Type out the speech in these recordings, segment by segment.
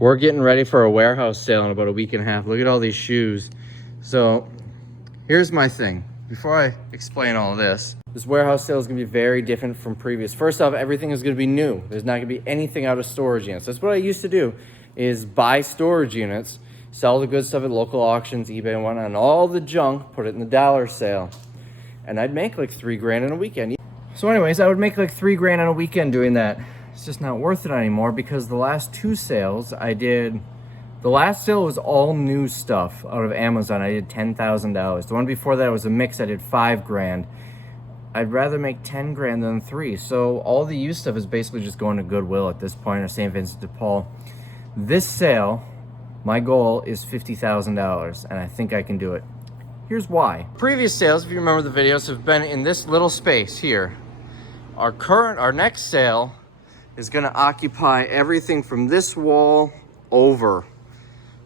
We're getting ready for a warehouse sale in about a week and a half. Look at all these shoes. So here's my thing. Before I explain all this warehouse sale is gonna be very different from previous. First off, everything is gonna be new. There's not gonna be anything out of storage units. That's what I used to do, is buy storage units, sell the good stuff at local auctions, eBay and whatnot, and all the junk, put it in the dollar sale. And I'd make like $3 in a weekend. So anyways, I would make like $3 on a weekend doing that. It's just not worth it anymore because the last two sales I did, the last sale was all new stuff out of Amazon. I did $10,000. The one before that was a mix. I did $5,000. I'd rather make $10,000 than 3. So all the used stuff is basically just going to Goodwill at this point, or St. Vincent de Paul. This sale, my goal is $50,000, and I think I can do it. Here's why. Previous sales, if you remember the videos, have been in this little space here. Our next sale is gonna occupy everything from this wall over.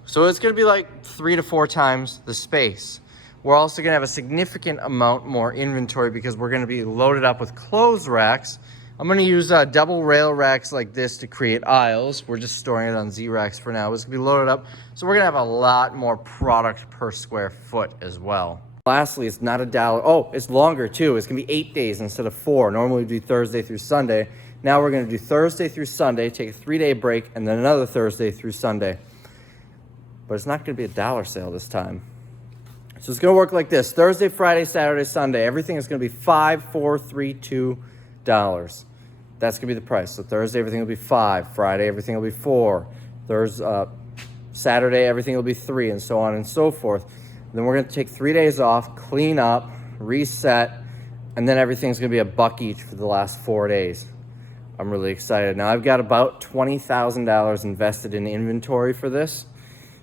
So it's gonna be like 3 to 4 times the space. We're also gonna have a significant amount more inventory because we're gonna be loaded up with clothes racks. I'm gonna use double rail racks like this to create aisles. We're just storing it on Z-racks for now. It's gonna be loaded up. So we're gonna have a lot more product per square foot as well. Lastly, it's not $1. Oh, it's longer too. It's gonna be 8 days instead of 4. Normally we do Thursday through Sunday. Now we're gonna do Thursday through Sunday, take a 3-day break, and then another Thursday through Sunday. But it's not gonna be a dollar sale this time. So it's gonna work like this. Thursday, Friday, Saturday, Sunday. Everything is gonna be $5, $4, $3, $2. That's gonna be the price. So Thursday, everything will be $5. Friday, everything will be $4. Saturday, everything will be $3, and so on and so forth. Then we're gonna take 3 days off, clean up, reset, and then everything's gonna be $1 each for the last 4 days. I'm really excited. Now I've got about $20,000 invested in inventory for this.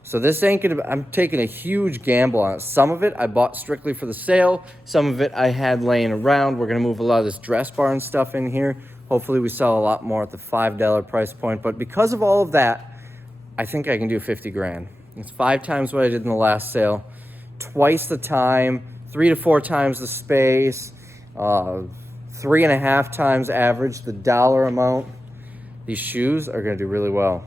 So this ain't gonna, I'm taking a huge gamble on it. Some of it I bought strictly for the sale. Some of it I had laying around. We're gonna move a lot of this dress barn stuff in here. Hopefully we sell a lot more at the $5 price point. But because of all of that, I think I can do $50,000. It's 5 times what I did in the last sale. Twice the time, 3 to 4 times the space, 3.5 times average the dollar amount. These shoes are gonna do really well.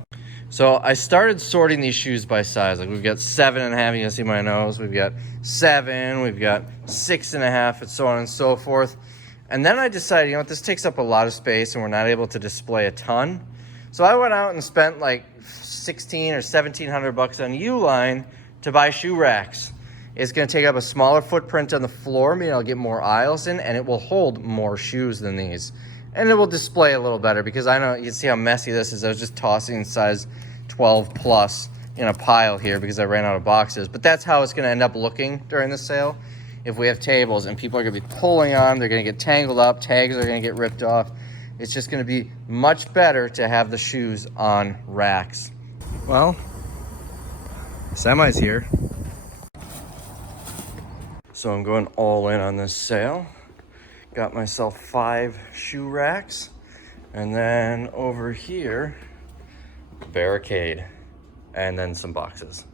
So I started sorting these shoes by size. Like we've got 7.5, you can see my nose. We've got 7, we've got 6.5, and so on and so forth. And then I decided, you know what, this takes up a lot of space and we're not able to display a ton. So I went out and spent like $1,600 or $1,700 on Uline to buy shoe racks. It's gonna take up a smaller footprint on the floor, meaning I'll get more aisles in, and it will hold more shoes than these. And it will display a little better because I know, you can see how messy this is. I was just tossing size 12 plus in a pile here because I ran out of boxes. But that's how it's gonna end up looking during the sale. If we have tables and people are gonna be pulling on, they're gonna get tangled up, tags are gonna get ripped off. It's just gonna be much better to have the shoes on racks. Well, semi's here. So I'm going all in on this sale. Got myself 5 shoe racks. And then over here, barricade. And then some boxes.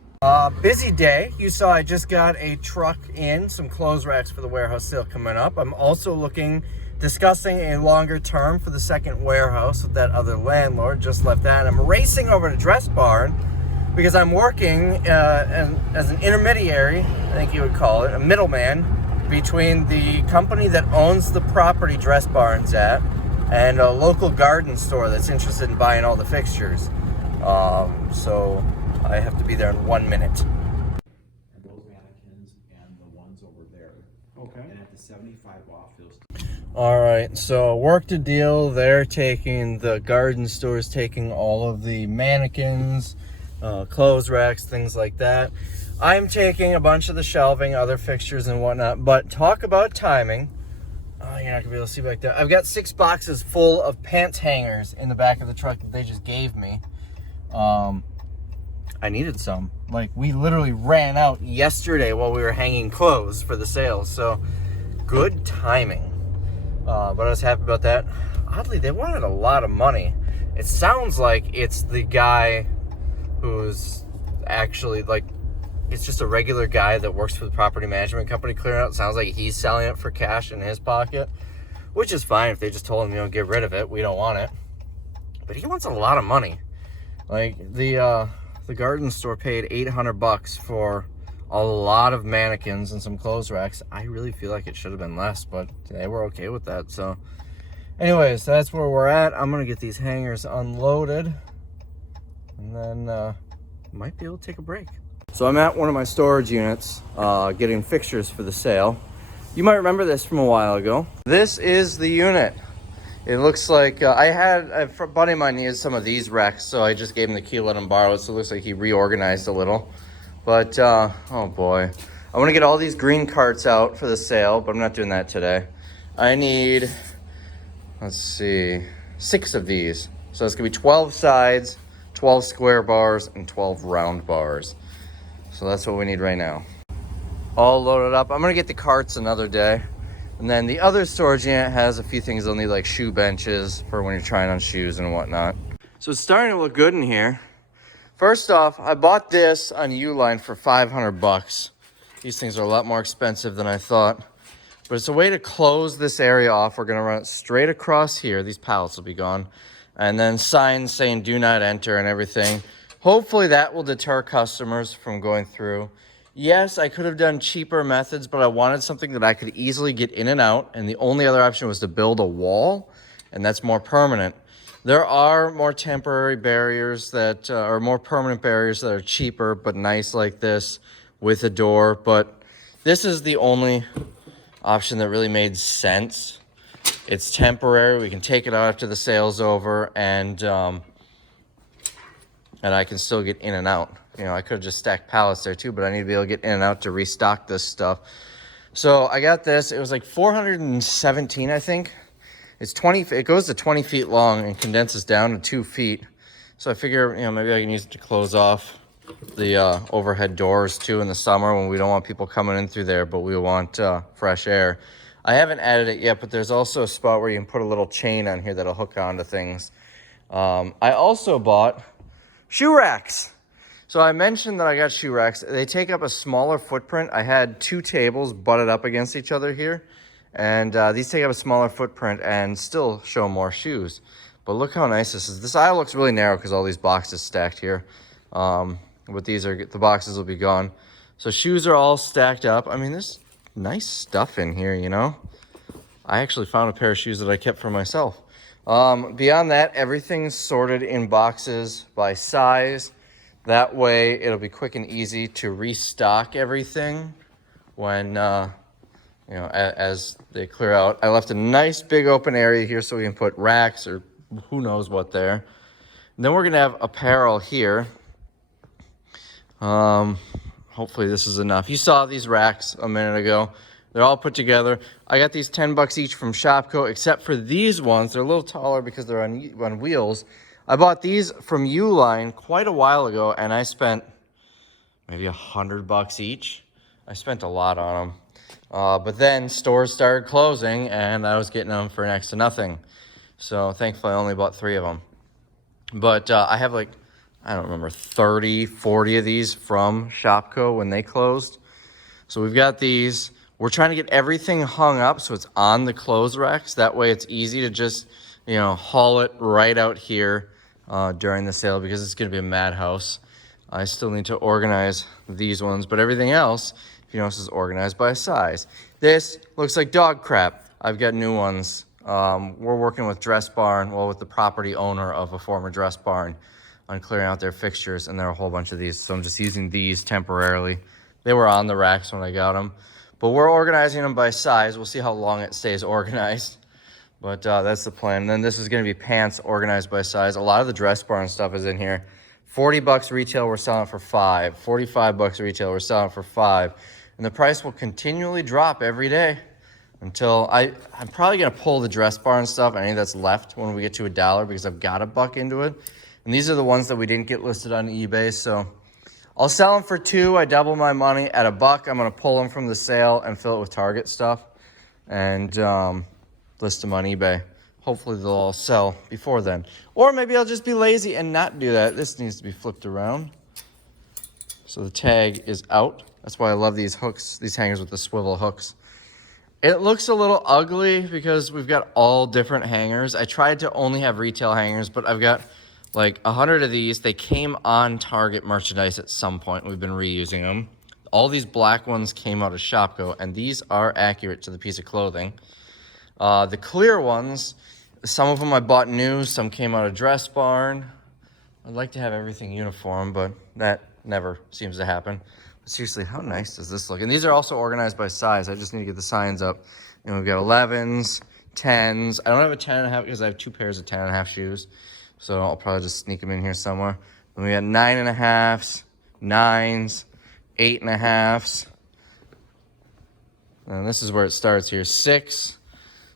Busy day. You saw I just got a truck in, some clothes racks for the warehouse sale coming up. I'm also discussing a longer term for the second warehouse with that other landlord. Just left that. I'm racing over to Dress Barn because I'm working as an intermediary, I think you would call it, a middleman between the company that owns the property Dress Barn's at and a local garden store that's interested in buying all the fixtures. So I have to be there in 1 minute. Those mannequins and the ones over there. Okay. And at the 75 off those. All right, so worked a deal. They're taking, the garden store's taking all of the mannequins, clothes racks, things like that. I'm taking a bunch of the shelving, other fixtures and whatnot, but talk about timing. Oh, you're not gonna be able to see back there. I've got 6 boxes full of pants hangers in the back of the truck that they just gave me. I needed some. Like, we literally ran out yesterday while we were hanging clothes for the sale, so good timing. But I was happy about that. Oddly, they wanted a lot of money. It sounds like it's the guy who's actually, like, it's just a regular guy that works for the property management company clearing out. It sounds like he's selling it for cash in his pocket, which is fine if they just told him, you know, get rid of it. We don't want it. But he wants a lot of money. Like the garden store paid $800 for a lot of mannequins and some clothes racks. I really feel like it should have been less, but they were okay with that. So anyways, that's where we're at. I'm gonna get these hangers unloaded and then might be able to take a break. So I'm at one of my storage units getting fixtures for the sale. You might remember this from a while ago. This is the unit. It looks like a buddy of mine needed some of these racks, so I just gave him the key, let him borrow it. So it looks like he reorganized a little. But oh boy, I want to get all these green carts out for the sale, but I'm not doing that today. I need, let's see, 6 of these. So it's gonna be 12 sides, 12 square bars, and 12 round bars. So that's what we need right now. All loaded up. I'm gonna get the carts another day. And then the other storage unit has a few things they'll need, like shoe benches for when you're trying on shoes and whatnot. So it's starting to look good in here. First off, I bought this on Uline for $500. These things are a lot more expensive than I thought. But it's a way to close this area off. We're gonna run it straight across here. These pallets will be gone. And then signs saying do not enter and everything. Hopefully that will deter customers from going through. Yes, I could have done cheaper methods, but I wanted something that I could easily get in and out. And the only other option was to build a wall, and that's more permanent. There are more temporary barriers that are more permanent barriers that are cheaper but nice, like this with a door. But this is the only option that really made sense. It's temporary. We can take it out after the sale's over, and I can still get in and out. You know, I could have just stacked pallets there too, but I need to be able to get in and out to restock this stuff. So I got this. It was like 417, I think. It's 20. It goes to 20 feet long and condenses down to 2 feet. So I figure, you know, maybe I can use it to close off the overhead doors too in the summer when we don't want people coming in through there, but we want fresh air. I haven't added it yet, but there's also a spot where you can put a little chain on here that'll hook onto things. I also bought shoe racks. So I mentioned that I got shoe racks. They take up a smaller footprint. I had 2 tables butted up against each other here. And these take up a smaller footprint and still show more shoes. But look how nice this is. This aisle looks really narrow because all these boxes stacked here. But these are, the boxes will be gone. So shoes are all stacked up. I mean, there's nice stuff in here, you know. I actually found a pair of shoes that I kept for myself. Beyond that, everything's sorted in boxes by size. That way, it'll be quick and easy to restock everything when, you know, as they clear out. I left a nice big open area here so we can put racks or who knows what there. And then we're gonna have apparel here. Hopefully this is enough. You saw these racks a minute ago. They're all put together. I got these $10 each from Shopko, except for these ones. They're a little taller because they're on wheels. I bought these from Uline quite a while ago, and I spent maybe $100 each. I spent a lot on them. But then stores started closing, and I was getting them for next to nothing. So thankfully, I only bought 3 of them. But I have like, I don't remember, 30, 40 of these from Shopko when they closed. So we've got these. We're trying to get everything hung up so it's on the clothes racks. That way it's easy to just, you know, haul it right out here during the sale because it's going to be a madhouse. I still need to organize these ones, but everything else, if you notice, is organized by size. This looks like dog crap. I've got new ones. We're working with Dress Barn, well, with the property owner of a former Dress Barn on clearing out their fixtures, and there are a whole bunch of these, so I'm just using these temporarily. They were on the racks when I got them, but we're organizing them by size. We'll see how long it stays organized. But that's the plan. And then this is going to be pants organized by size. A lot of the Dress Barn stuff is in here. $40 retail, we're selling for $5. $45 retail, we're selling for $5. And the price will continually drop every day until I'm probably going to pull the Dress Barn stuff, any that's left, when we get to $1 because I've got $1 into it. And these are the ones that we didn't get listed on eBay. So I'll sell them for $2. I double my money at $1. I'm going to pull them from the sale and fill it with Target stuff. And list them on eBay. Hopefully they'll all sell before then. Or maybe I'll just be lazy and not do that. This needs to be flipped around. So the tag is out. That's why I love these hooks, these hangers with the swivel hooks. It looks a little ugly because we've got all different hangers. I tried to only have retail hangers, but I've got like 100 of these. They came on Target merchandise at some point. We've been reusing them. All these black ones came out of Shopko, and these are accurate to the piece of clothing. The clear ones, some of them I bought new, some came out of Dress Barn. I'd like to have everything uniform, but that never seems to happen. But seriously, how nice does this look? And these are also organized by size. I just need to get the signs up. And we've got 11s, 10s. I don't have a 10.5 because I have 2 pairs of 10.5 shoes. So I'll probably just sneak them in here somewhere. Then we got 9.5s, 9s, 8.5s. And this is where it starts here. 6,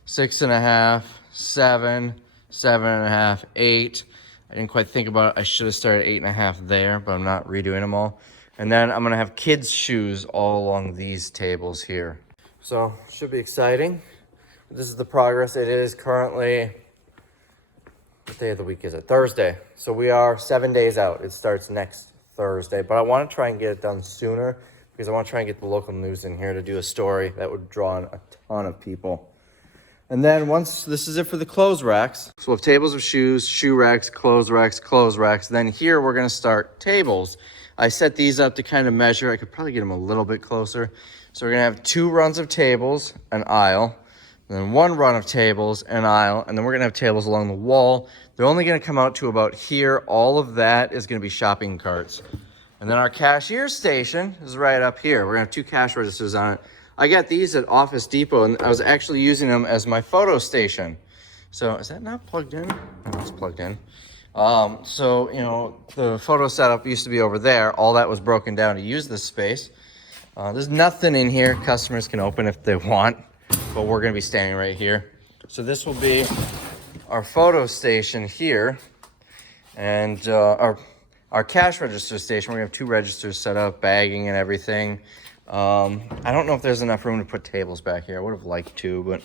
6.5, 7, 7.5, 8. I didn't quite think about it. I should have started 8.5 there, but I'm not redoing them all. And then I'm gonna have kids' shoes all along these tables here. So should be exciting. This is the progress. It is currently, what day of the week is it? Thursday. So we are 7 days out. It starts next Thursday, but I want to try and get it done sooner because I want to try and get the local news in here to do a story that would draw in a ton of people. And then once, this is it for the clothes racks. So we'll have tables of shoes, shoe racks, clothes racks, clothes racks. Then here we're gonna start tables. I set these up to kind of measure. I could probably get them a little bit closer. So we're gonna have 2 runs of tables, an aisle, and then 1 run of tables, an aisle, and then we're gonna have tables along the wall. They're only gonna come out to about here. All of that is gonna be shopping carts. And then our cashier station is right up here. We're gonna have 2 cash registers on it. I got these at Office Depot, and I was actually using them as my photo station. So is that not plugged in? No, it's plugged in. So, you know, the photo setup used to be over there. All that was broken down to use this space. There's nothing in here. Customers can open if they want, but we're gonna be standing right here. So this will be our photo station here, and our cash register station. We're gonna have 2 registers set up, bagging and everything. I don't know if there's enough room to put tables back here. I would have liked to, but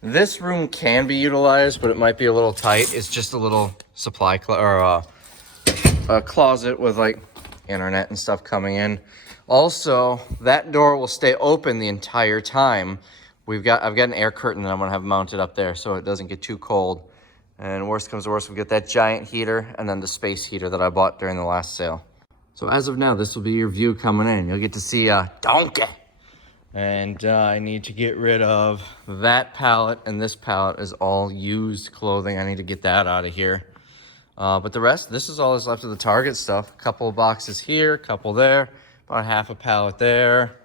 this room can be utilized, but it might be a little tight. It's just a little supply a closet with like internet and stuff coming in. Also, that door will stay open the entire time. I've got an air curtain that I'm gonna have mounted up there so it doesn't get too cold. And worst comes to worst, we get that giant heater and then the space heater that I bought during the last sale. So as of now, this will be your view coming in. You'll get to see a donkey. And I need to get rid of that pallet, and this pallet is all used clothing. I need to get that out of here. But the rest, this is all that's left of the Target stuff. A couple of boxes here, a couple there, about a half a pallet there.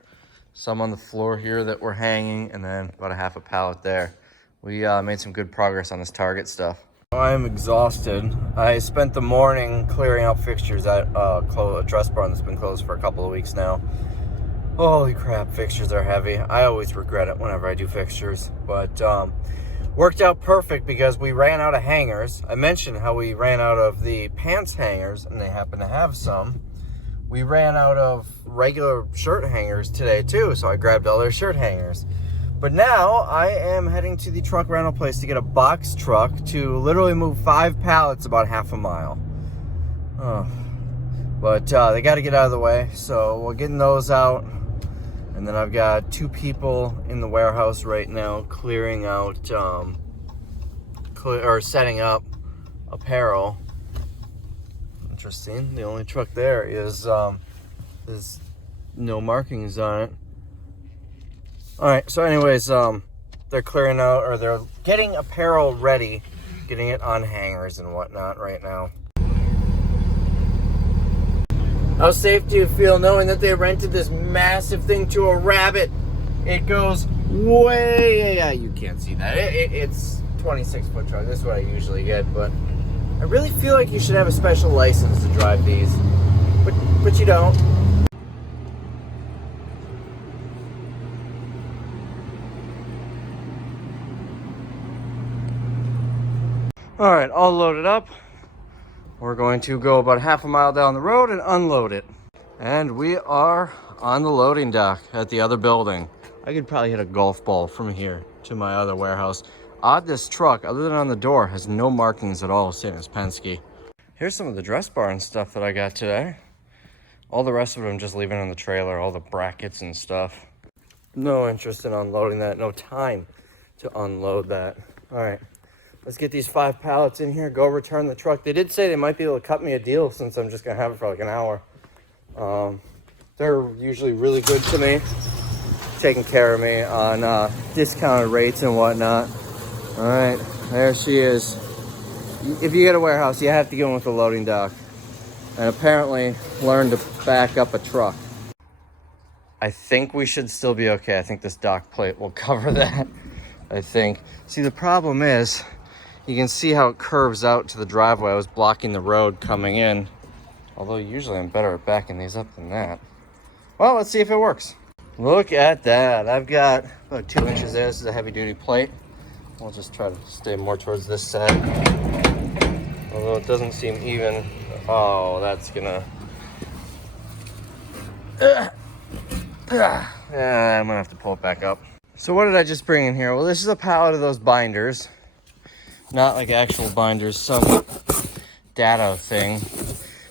Some on the floor here that we're hanging, and then about a half a pallet there. We made some good progress on this Target stuff. I'm exhausted. I spent the morning clearing out fixtures at a Dress Barn that's been closed for a couple of weeks now. Holy crap, fixtures are heavy. I always regret it whenever I do fixtures, but worked out perfect because we ran out of hangers. I mentioned how we ran out of the pants hangers, and they happen to have some. We ran out of regular shirt hangers today too, so I grabbed all their shirt hangers. But now I am heading to the truck rental place to get a box truck to literally move 5 pallets about half a mile. But they got to get out of the way, so we're getting those out. And then I've got 2 people in the warehouse right now clearing out, setting up apparel. Interesting. The only truck there is there's no markings on it. All right, so anyways, they're clearing out, or they're getting apparel ready, getting it on hangers and whatnot right now. How safe do you feel knowing that they rented this massive thing to a rabbit? It goes way, yeah, you can't see that. It's 26-foot truck. This is what I usually get, but I really feel like you should have a special license to drive these, but you don't. All right, all loaded up. We're going to go about half a mile down the road and unload it. And we are on the loading dock at the other building. I could probably hit a golf ball from here to my other warehouse. Odd, this truck, other than on the door, has no markings at all, same as Penske. Here's some of the Dress Barn stuff that I got today. All the rest of them just leaving on the trailer, all the brackets and stuff. No interest in unloading that, no time to unload that. All right, let's get these 5 pallets in here, go return the truck. They did say they might be able to cut me a deal since I'm just gonna have it for like an hour. They're usually really good to me, taking care of me on discounted rates and whatnot. All right, there she is. If you get a warehouse, you have to go in with a loading dock and apparently learn to back up a truck. I think we should still be okay. I think this dock plate will cover that, I think. See, the problem is, you can see how it curves out to the driveway. I was blocking the road coming in, although usually I'm better at backing these up than that. Well, let's see if it works. Look at that. I've got about 2 inches there. This is a heavy duty plate. We'll just try to stay more towards this side. Although it doesn't seem even. Oh, that's gonna. Yeah, I'm gonna have to pull it back up. So what did I just bring in here? Well, this is a pallet of those binders. Not like actual binders, some data thing.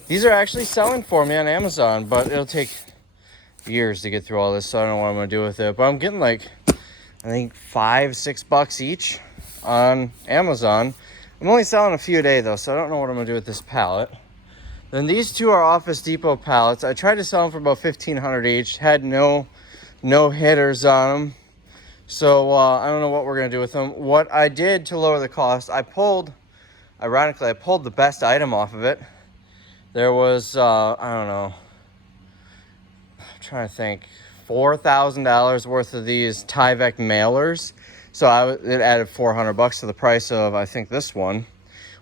These are actually selling for me on Amazon, but it'll take years to get through all this, so I don't know what I'm gonna do with it. But I'm getting like, I think $5-6 each on Amazon. I'm only selling a few a day though, so I don't know what I'm gonna do with this pallet. Then these 2 are Office Depot pallets. I tried to sell them for about $1,500 each. Had no hitters on them. So I don't know what we're gonna do with them. What I did to lower the cost, ironically, I pulled the best item off of it. There was, I don't know, I'm trying to think, $4,000 worth of these Tyvek mailers. So it added $400 to the price of, I think, this one.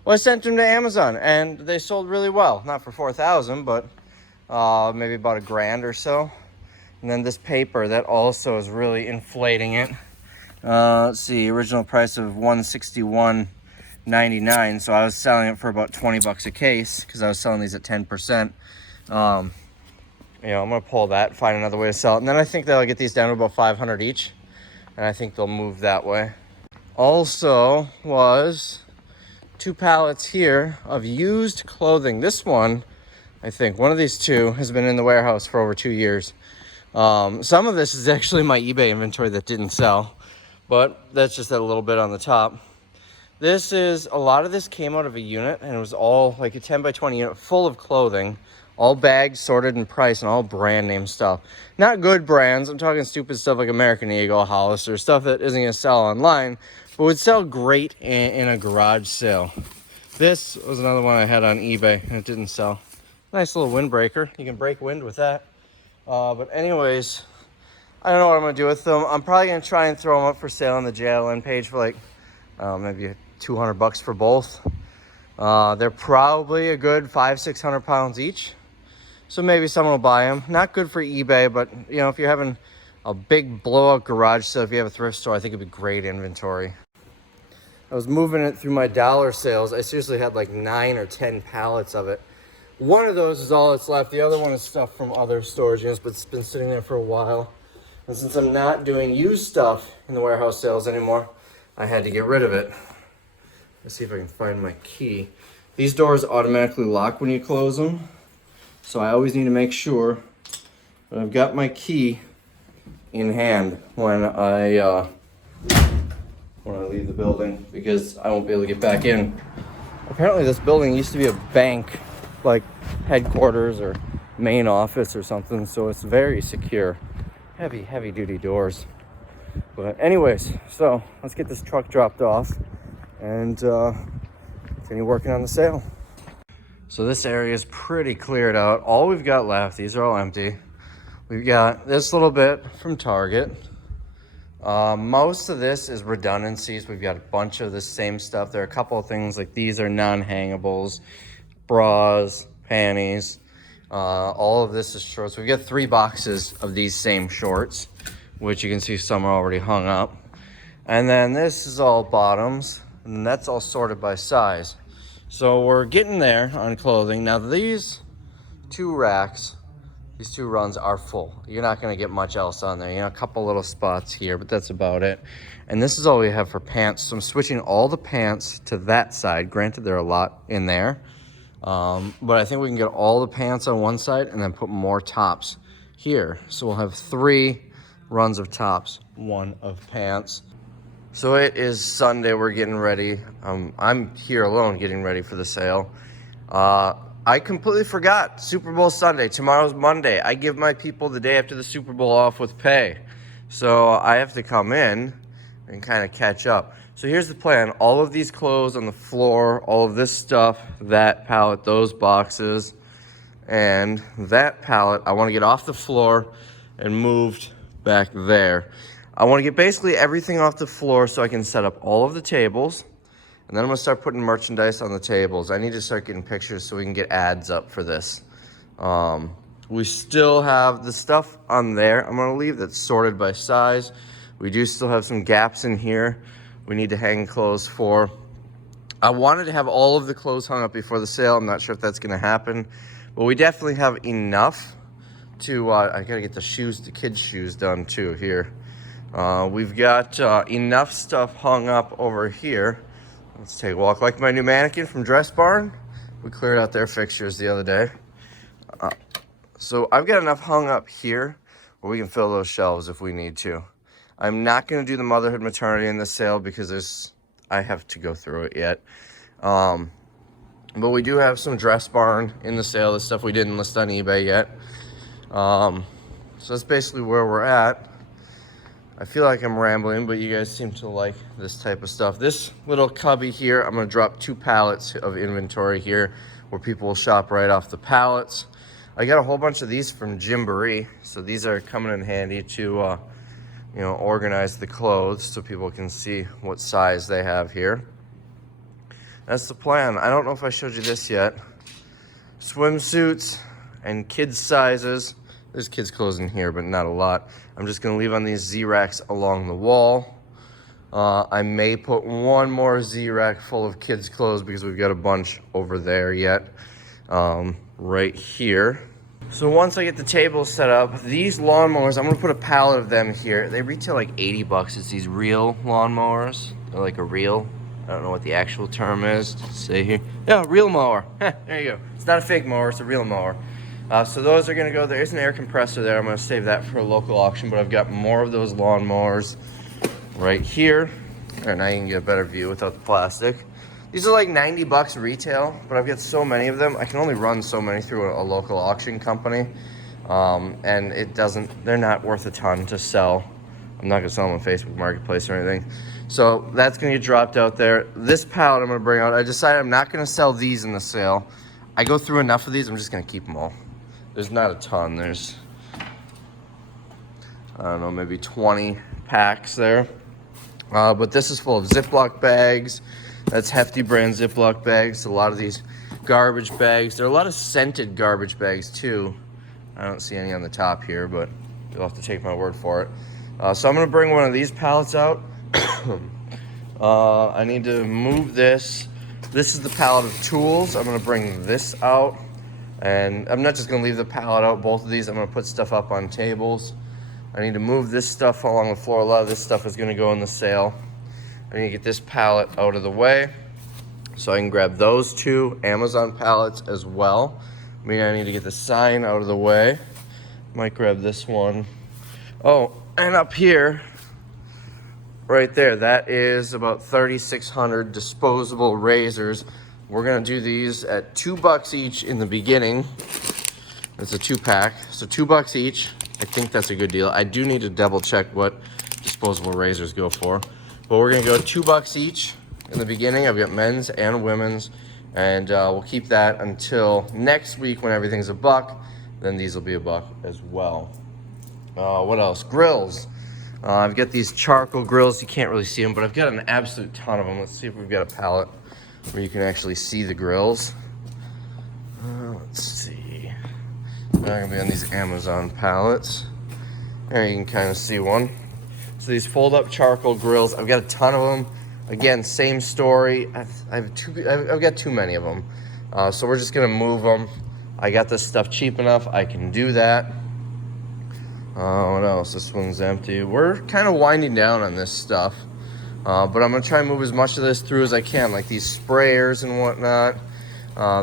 Well, I sent them to Amazon and they sold really well. Not for $4,000, but maybe about $1,000 or so. And then this paper, that also is really inflating it. Let's see, original price of $161.99. So I was selling it for about $20 a case because I was selling these at 10%. I'm gonna pull that, find another way to sell it. And then I think they'll get these down to about $500 each. And I think they'll move that way. Also was 2 pallets here of used clothing. This one, I think, one of these 2 has been in the warehouse for over 2 years. Some of this is actually my eBay inventory that didn't sell, but that's just a little bit on the top. A lot of this came out of a unit, and it was all like a 10 by 20 unit full of clothing, all bagged, sorted, and priced, and all brand name stuff. Not good brands. I'm talking stupid stuff like American Eagle, Hollister, stuff that isn't gonna sell online, but would sell great in a garage sale. This was another one I had on eBay, and it didn't sell. Nice little windbreaker. You can break wind with that. But anyways, I don't know what I'm gonna do with them. I'm probably gonna try and throw them up for sale on the JLN page for like maybe $200 for both. They're probably a good 500-600 pounds each, so maybe someone will buy them. Not good for eBay, but if you're having a big blowout garage sale, if you have a thrift store, I think it'd be great inventory. I was moving it through my dollar sales. I seriously had like 9 or 10 pallets of it. One of those is all that's left. The other one is stuff from other storage units, but it's been sitting there for a while. And since I'm not doing used stuff in the warehouse sales anymore, I had to get rid of it. Let's see if I can find my key. These doors automatically lock when you close them, so I always need to make sure that I've got my key in hand when I leave the building, because I won't be able to get back in. Apparently this building used to be a bank, like headquarters or main office or something, so it's very secure. Heavy duty doors. But anyways, so let's get this truck dropped off and continue working on the sale. So this area is pretty cleared out. All we've got left, these are all empty. We've got this little bit from Target. Most of this is redundancies. We've got a bunch of the same stuff. There are a couple of things like these are non-hangables, bras, panties. All of this is shorts. We've got 3 boxes of these same shorts, which you can see some are already hung up. And then this is all bottoms, and that's all sorted by size. So we're getting there on clothing. Now these 2 racks, these 2 runs are full. You're not gonna get much else on there. A couple little spots here, but that's about it. And this is all we have for pants. So I'm switching all the pants to that side. Granted, there are a lot in there. But I think we can get all the pants on one side and then put more tops here. So we'll have 3 runs of tops, 1 of pants. So it is Sunday, we're getting ready. I'm here alone getting ready for the sale. I completely forgot Super Bowl Sunday. Tomorrow's Monday. I give my people the day after the Super Bowl off with pay. So I have to come in and kind of catch up. So here's the plan. All of these clothes on the floor, all of this stuff, that pallet, those boxes, and that pallet, I want to get off the floor and moved back there. I want to get basically everything off the floor so I can set up all of the tables. And then I'm going to start putting merchandise on the tables. I need to start getting pictures so we can get ads up for this. We still have the stuff on there. I'm going to leave that sorted by size. We do still have some gaps in here we need to hang clothes for. I wanted to have all of the clothes hung up before the sale. I'm not sure if that's going to happen. But we definitely have enough to, I got to get the shoes, the kids' shoes done too here. We've got enough stuff hung up over here. Let's take a walk. Like my new mannequin from Dress Barn. We cleared out their fixtures the other day. So I've got enough hung up here where we can fill those shelves if we need to. I'm not going to do the motherhood maternity in this sale because I have to go through it yet. But we do have some Dress Barn in the sale, the stuff we didn't list on eBay yet. So that's basically where we're at. I feel like I'm rambling, but you guys seem to like this type of stuff. This little cubby here, I'm gonna drop 2 pallets of inventory here where people will shop right off the pallets. I got a whole bunch of these from Gymboree, so these are coming in handy to organize the clothes so people can see what size they have here. That's the plan. I don't know if I showed you this yet. Swimsuits and kids sizes. There's kids clothes in here, but not a lot. I'm just gonna leave on these Z-racks along the wall. I may put one more Z-rack full of kids clothes because we've got a bunch over there yet, right here. So once I get the table set up, these lawnmowers, I'm gonna put a pallet of them here. They retail like 80 bucks. It's these reel lawnmowers. They're like a reel. I don't know what the actual term is. Say here. Yeah, reel mower. There you go. It's not a fake mower, it's a real mower. So those are gonna go, there's an air compressor there. I'm gonna save that for a local auction, but I've got more of those lawnmowers right here. And now you can get a better view without the plastic. These are like 90 bucks retail, but I've got so many of them. I can only run so many through a local auction company. And they're not worth a ton to sell. I'm not gonna sell them on Facebook Marketplace or anything. So that's gonna get dropped out there. This pallet I'm gonna bring out. I decided I'm not gonna sell these in the sale. I go through enough of these, I'm just gonna keep them all. There's not a ton. There's, I don't know, maybe 20 packs there. But this is full of Ziploc bags. That's Hefty brand Ziploc bags. A lot of these garbage bags. There are a lot of scented garbage bags too. I don't see any on the top here, but you'll have to take my word for it. So I'm gonna bring one of these pallets out. I need to move this. This is the pallet of tools. I'm gonna bring this out. And I'm not just gonna leave the pallet out, both of these. I'm gonna put stuff up on tables. I need to move this stuff along the floor. A lot of this stuff is gonna go in the sale. I need to get this pallet out of the way so I can grab those 2 Amazon pallets as well. I mean, I need to get the sign out of the way. Might grab this one. Oh, and up here, right there, that is about 3,600 disposable razors. We're gonna do these at $2 each in the beginning. It's a 2-pack, so $2 each. I think that's a good deal. I do need to double check what disposable razors go for. But we're gonna go $2 each in the beginning. I've got men's and women's, and we'll keep that until next week when everything's $1. Then these will be $1 as well. What else? Grills. I've got these charcoal grills. You can't really see them, but I've got an absolute ton of them. Let's see if we've got a pallet where you can actually see the grills. Let's see. They're gonna be on these Amazon pallets. There you can kind of see one. So these fold-up charcoal grills, I've got a ton of them. Again, same story. I've got too many of them. So we're just gonna move them. I got this stuff cheap enough. I can do that. What else? This one's empty. We're kind of winding down on this stuff. But I'm gonna try and move as much of this through as I can, like these sprayers and whatnot.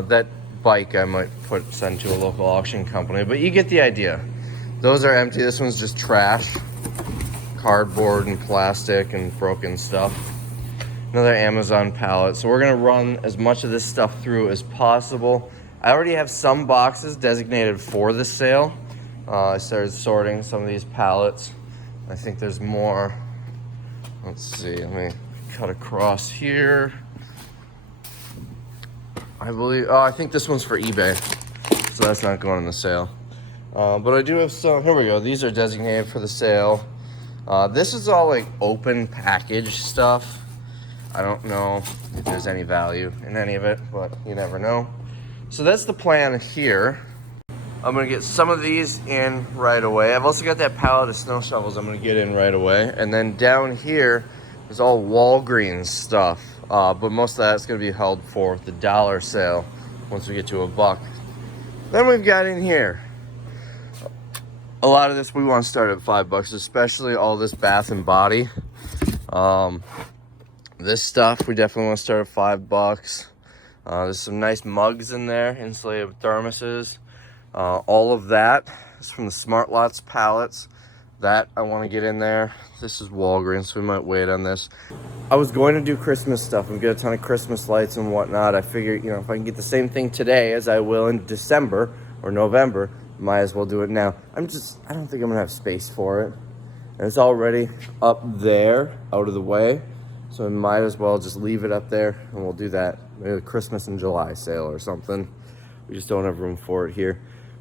That bike I might send to a local auction company, but you get the idea. Those are empty. This one's just trash. cardboard and plastic and broken stuff. Another Amazon pallet. So we're gonna run as much of this stuff through as possible. I already have some boxes designated for the sale. I started sorting some of these pallets. I think there's more. Let's see, let me cut across here. I think this one's for eBay, so that's not going in the sale. But I do have some, here we go. These are designated for the sale. This is all like open package stuff. I don't know if there's any value in any of it, but you never know. So that's the plan here. I'm gonna get some of these in right away. I've also got that pallet of snow shovels I'm gonna get in right away. And then down here is all Walgreens stuff. But most of that's gonna be held for the dollar sale once we get to $1. Then we've got in here, a lot of this we want to start at $5, especially all this bath and body. This stuff we definitely want to start at $5. There's some nice mugs in there, insulated thermoses. All of that is from the Smart Lots pallets. That I want to get in there. This is Walgreens, so we might wait on this. I was going to do Christmas stuff and get a ton of Christmas lights and whatnot. I figured, you know, if I can get the same thing today as I will in December or November, might as well do it now. I don't think I'm gonna have space for it. And it's already up there, out of the way. So I might as well just leave it up there and we'll do that. Maybe a Christmas in July sale or something. We just don't have room for it here.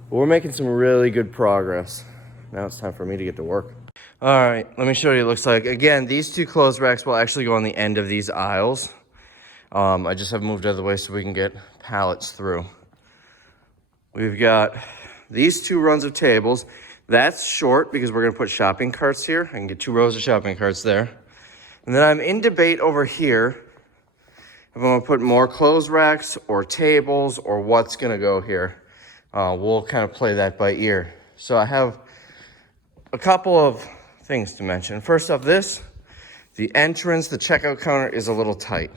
But we're making some really good progress. Now it's time for me to get to work. All right, let me show you what it looks like. Again, these two clothes racks will actually go on the end of these aisles. I just have moved out of the way so we can get pallets through. We've got these 2 runs of tables. That's short because we're gonna put shopping carts here. I can get 2 rows of shopping carts there. And then I'm in debate over here if I'm gonna put more clothes racks or tables or what's gonna go here. We'll kind of play that by ear. So I have a couple of things to mention. First off, the entrance, the checkout counter is a little tight.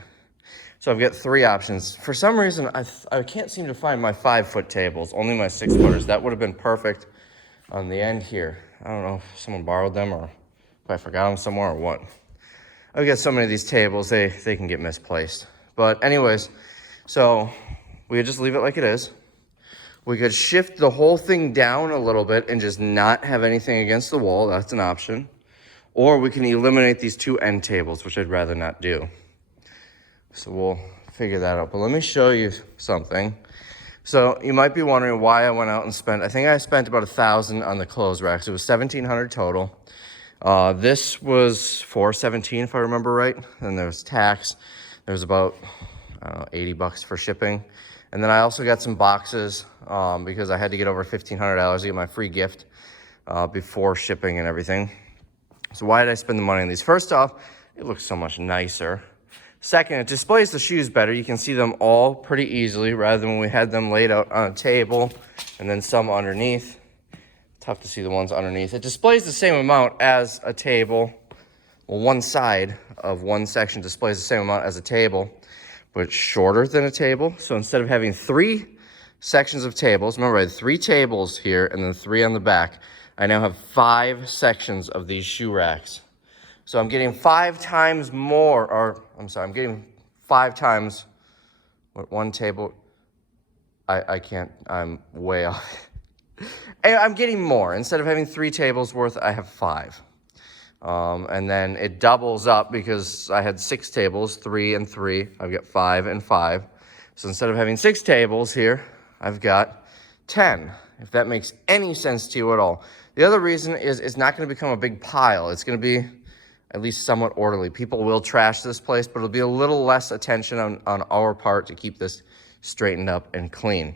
So I've got 3 options. For some reason, I can't seem to find my 5-foot tables, only my 6-footers. That would have been perfect on the end here. I don't know if someone borrowed them or if I forgot them somewhere or what. I've got so many of these tables, they can get misplaced. But anyways, so we could just leave it like it is. We could shift the whole thing down a little bit and just not have anything against the wall. That's an option. Or we can eliminate these 2 end tables, which I'd rather not do. So we'll figure that out. But let me show you something. So you might be wondering why I went out and spent, I think I spent about $1,000 on the clothes racks. It was $1,700 total. This was $417 if I remember right. And there was tax. There was about $80 for shipping. And then I also got some boxes because I had to get over $1,500 to get my free gift before shipping and everything. So why did I spend the money on these? First off, it looks so much nicer. Second, it displays the shoes better. You can see them all pretty easily rather than when we had them laid out on a table and then some underneath. Tough to see the ones underneath. It displays the same amount as a table. Well, one side of one section displays the same amount as a table, but it's shorter than a table. So instead of having 3 sections of tables, remember I had 3 tables here and then 3 on the back, I now have 5 sections of these shoe racks. So I'm getting 5 times more, or I'm sorry, I'm getting 5 times what one table, I can't, I'm way off. I'm getting more. Instead of having 3 tables worth, I have 5. And then it doubles up because I had 6 tables, 3 and 3. I've got 5 and 5. So instead of having 6 tables here, I've got 10, if that makes any sense to you at all. The other reason is it's not going to become a big pile. It's going to be at least somewhat orderly. People will trash this place, but it'll be a little less attention on our part to keep this straightened up and clean.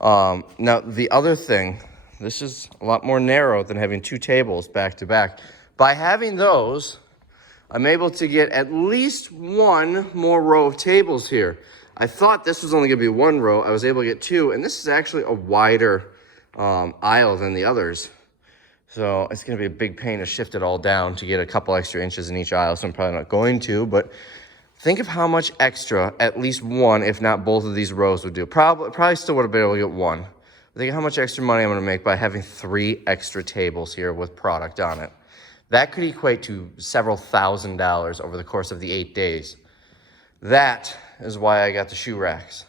Now, the other thing, this is a lot more narrow than having 2 tables back to back. By having those, I'm able to get at least 1 more row of tables here. I thought this was only gonna be 1 row. I was able to get 2, and this is actually a wider aisle than the others. So it's gonna be a big pain to shift it all down to get a couple extra inches in each aisle, so I'm probably not going to, but think of how much extra at least 1, if not both of these rows would do. Probably still would have been able to get 1. Think of how much extra money I'm gonna make by having 3 extra tables here with product on it. That could equate to several $1,000s over the course of the 8 days. That is why I got the shoe racks.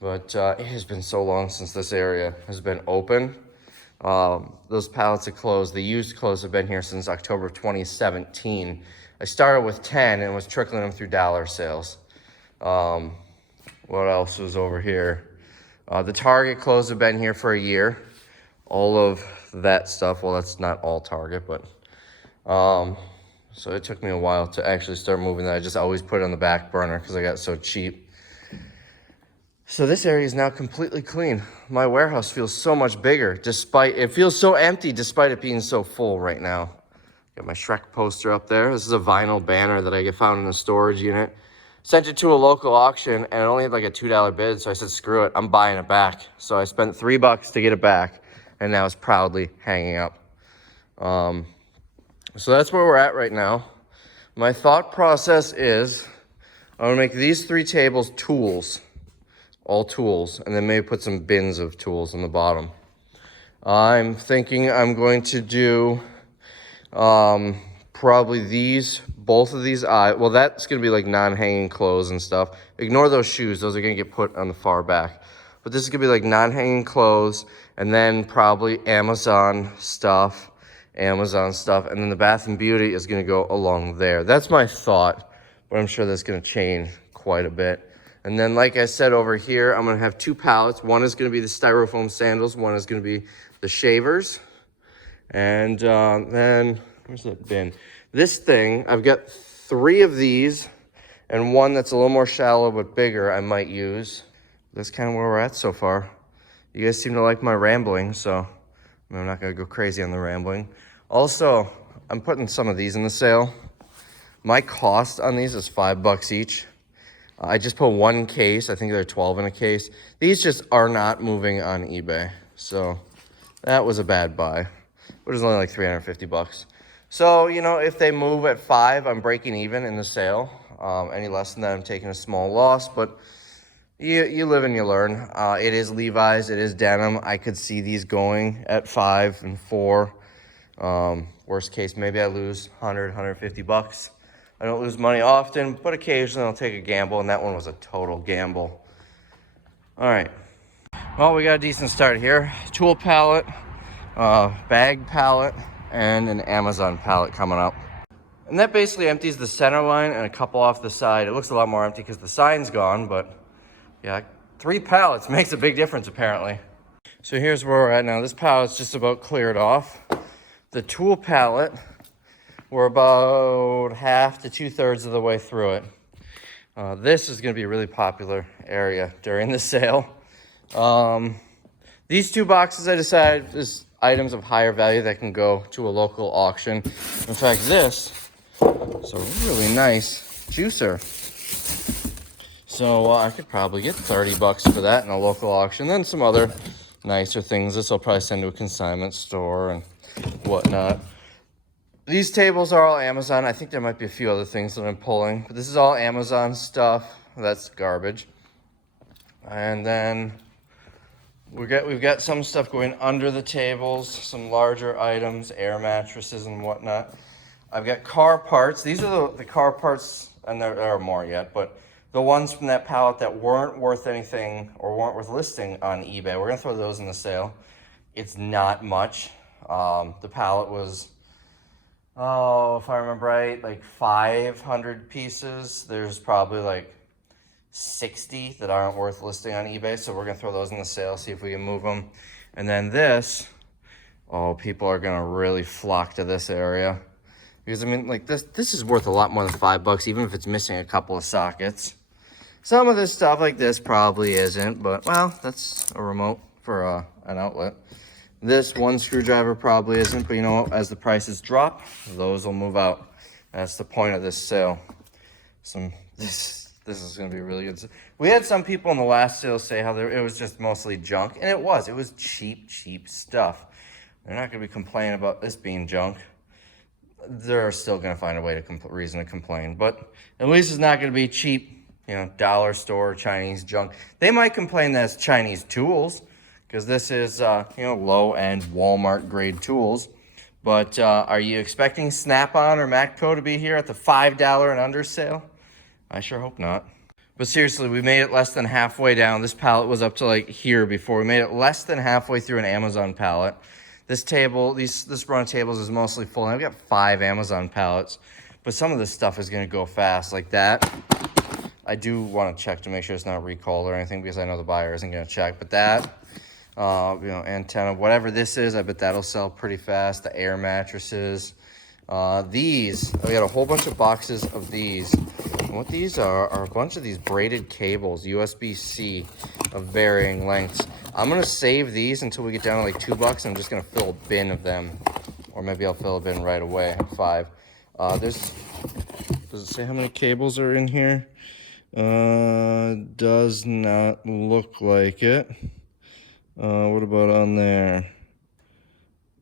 But it has been so long since this area has been open. Those pallets have closed. The used clothes have been here since October of 2017. I started with 10 and was trickling them through dollar sales. What else was over here? The Target clothes have been here for a year. All of that stuff, well, that's not all Target, but so it took me a while to actually start moving that. I just always put it on the back burner because I got so cheap. So this area is now completely clean. My warehouse feels so much bigger, it feels so empty despite it being so full right now. Got my Shrek poster up there. This is a vinyl banner that I found in a storage unit. Sent it to a local auction and it only had like a $2 bid, so I said, screw it, I'm buying it back. So I spent $3 to get it back, and now it's proudly hanging up. So that's where we're at right now. My thought process is I'm gonna make these 3 tables tools, all tools, and then maybe put some bins of tools on the bottom. I'm thinking I'm going to do probably both of these, well, that's gonna be like non-hanging clothes and stuff. Ignore those shoes, those are gonna get put on the far back. But this is gonna be like non-hanging clothes, and then probably Amazon stuff, and then the Bath and Beauty is gonna go along there. That's my thought, but I'm sure that's gonna change quite a bit. And then, like I said, over here, I'm gonna have 2 pallets. One is gonna be the styrofoam sandals, one is gonna be the shavers. And then, where's that bin? This thing, I've got 3 of these, and one that's a little more shallow but bigger I might use. That's kind of where we're at so far. You guys seem to like my rambling, so I'm not gonna go crazy on the rambling. Also, I'm putting some of these in the sale. My cost on these is $5 each. I just put 1 case. I think they're 12 in a case. These just are not moving on eBay. So that was a bad buy. But it was only like $350. So, you know, if they move at 5, I'm breaking even in the sale. Any less than that, I'm taking a small loss. But you live and you learn. It is Levi's. It is denim. I could see these going at 5 and 4. Worst case, maybe I lose $100, $150. I don't lose money often, but occasionally I'll take a gamble, and that one was a total gamble. All right. Well, we got a decent start here. Tool pallet, bag pallet, and an Amazon pallet coming up. And that basically empties the center line and a couple off the side. It looks a lot more empty because the sign's gone, but yeah, 3 pallets makes a big difference apparently. So here's where we're at now. This pallet's just about cleared off. The tool pallet, we're about half to 2/3 of the way through it. This is gonna be a really popular area during the sale. These 2 boxes I decided is items of higher value that can go to a local auction. In fact, this is a really nice juicer. So I could probably get $30 for that in a local auction. Then some other nicer things. This I'll probably send to a consignment store and whatnot. These tables are all Amazon. I think there might be a few other things that I'm pulling, but this is all Amazon stuff. That's garbage. And then we've got some stuff going under the tables, some larger items, air mattresses and whatnot. I've got car parts. These are the car parts, and there are more yet, but the ones from that pallet that weren't worth anything or weren't worth listing on eBay, we're gonna throw those in the sale. It's not much. The pallet was, if I remember right, like 500 pieces. There's probably like 60 that aren't worth listing on eBay, so we're gonna throw those in the sale, see if we can move them. And then this, people are gonna really flock to this area. Because I mean, like this is worth a lot more than $5, even if it's missing a couple of sockets. Some of this stuff like this probably isn't, but well, that's a remote for an outlet. This one screwdriver probably isn't, but you know what? As the prices drop, those will move out. That's the point of this sale. This is gonna be really good. We had some people in the last sale say how it was just mostly junk, and it was cheap stuff. They're not gonna be complaining about this being junk. They're still gonna find a way to reason to complain, but at least it's not gonna be cheap, you know, dollar store Chinese junk. They might complain that it's Chinese tools, because this is, you know, low-end Walmart grade tools. But are you expecting Snap-on or Matco to be here at the $5 and under sale? I sure hope not. But seriously, we made it less than halfway down. This pallet was up to like here before. We made it less than halfway through an Amazon pallet. This table, this run of tables is mostly full. And I've got 5 Amazon pallets. But some of this stuff is going to go fast like that. I do want to check to make sure it's not recalled or anything because I know the buyer isn't going to check. But that, you know, antenna, whatever this is, I bet that'll sell pretty fast. The air mattresses. These, we got a whole bunch of boxes of these. And what these are a bunch of these braided cables, USB-C of varying lengths. I'm going to save these until we get down to like $2. I'm just going to fill a bin of them. Or maybe I'll fill a bin right away, 5. Does it say how many cables are in here? Does not look like it. What about on there?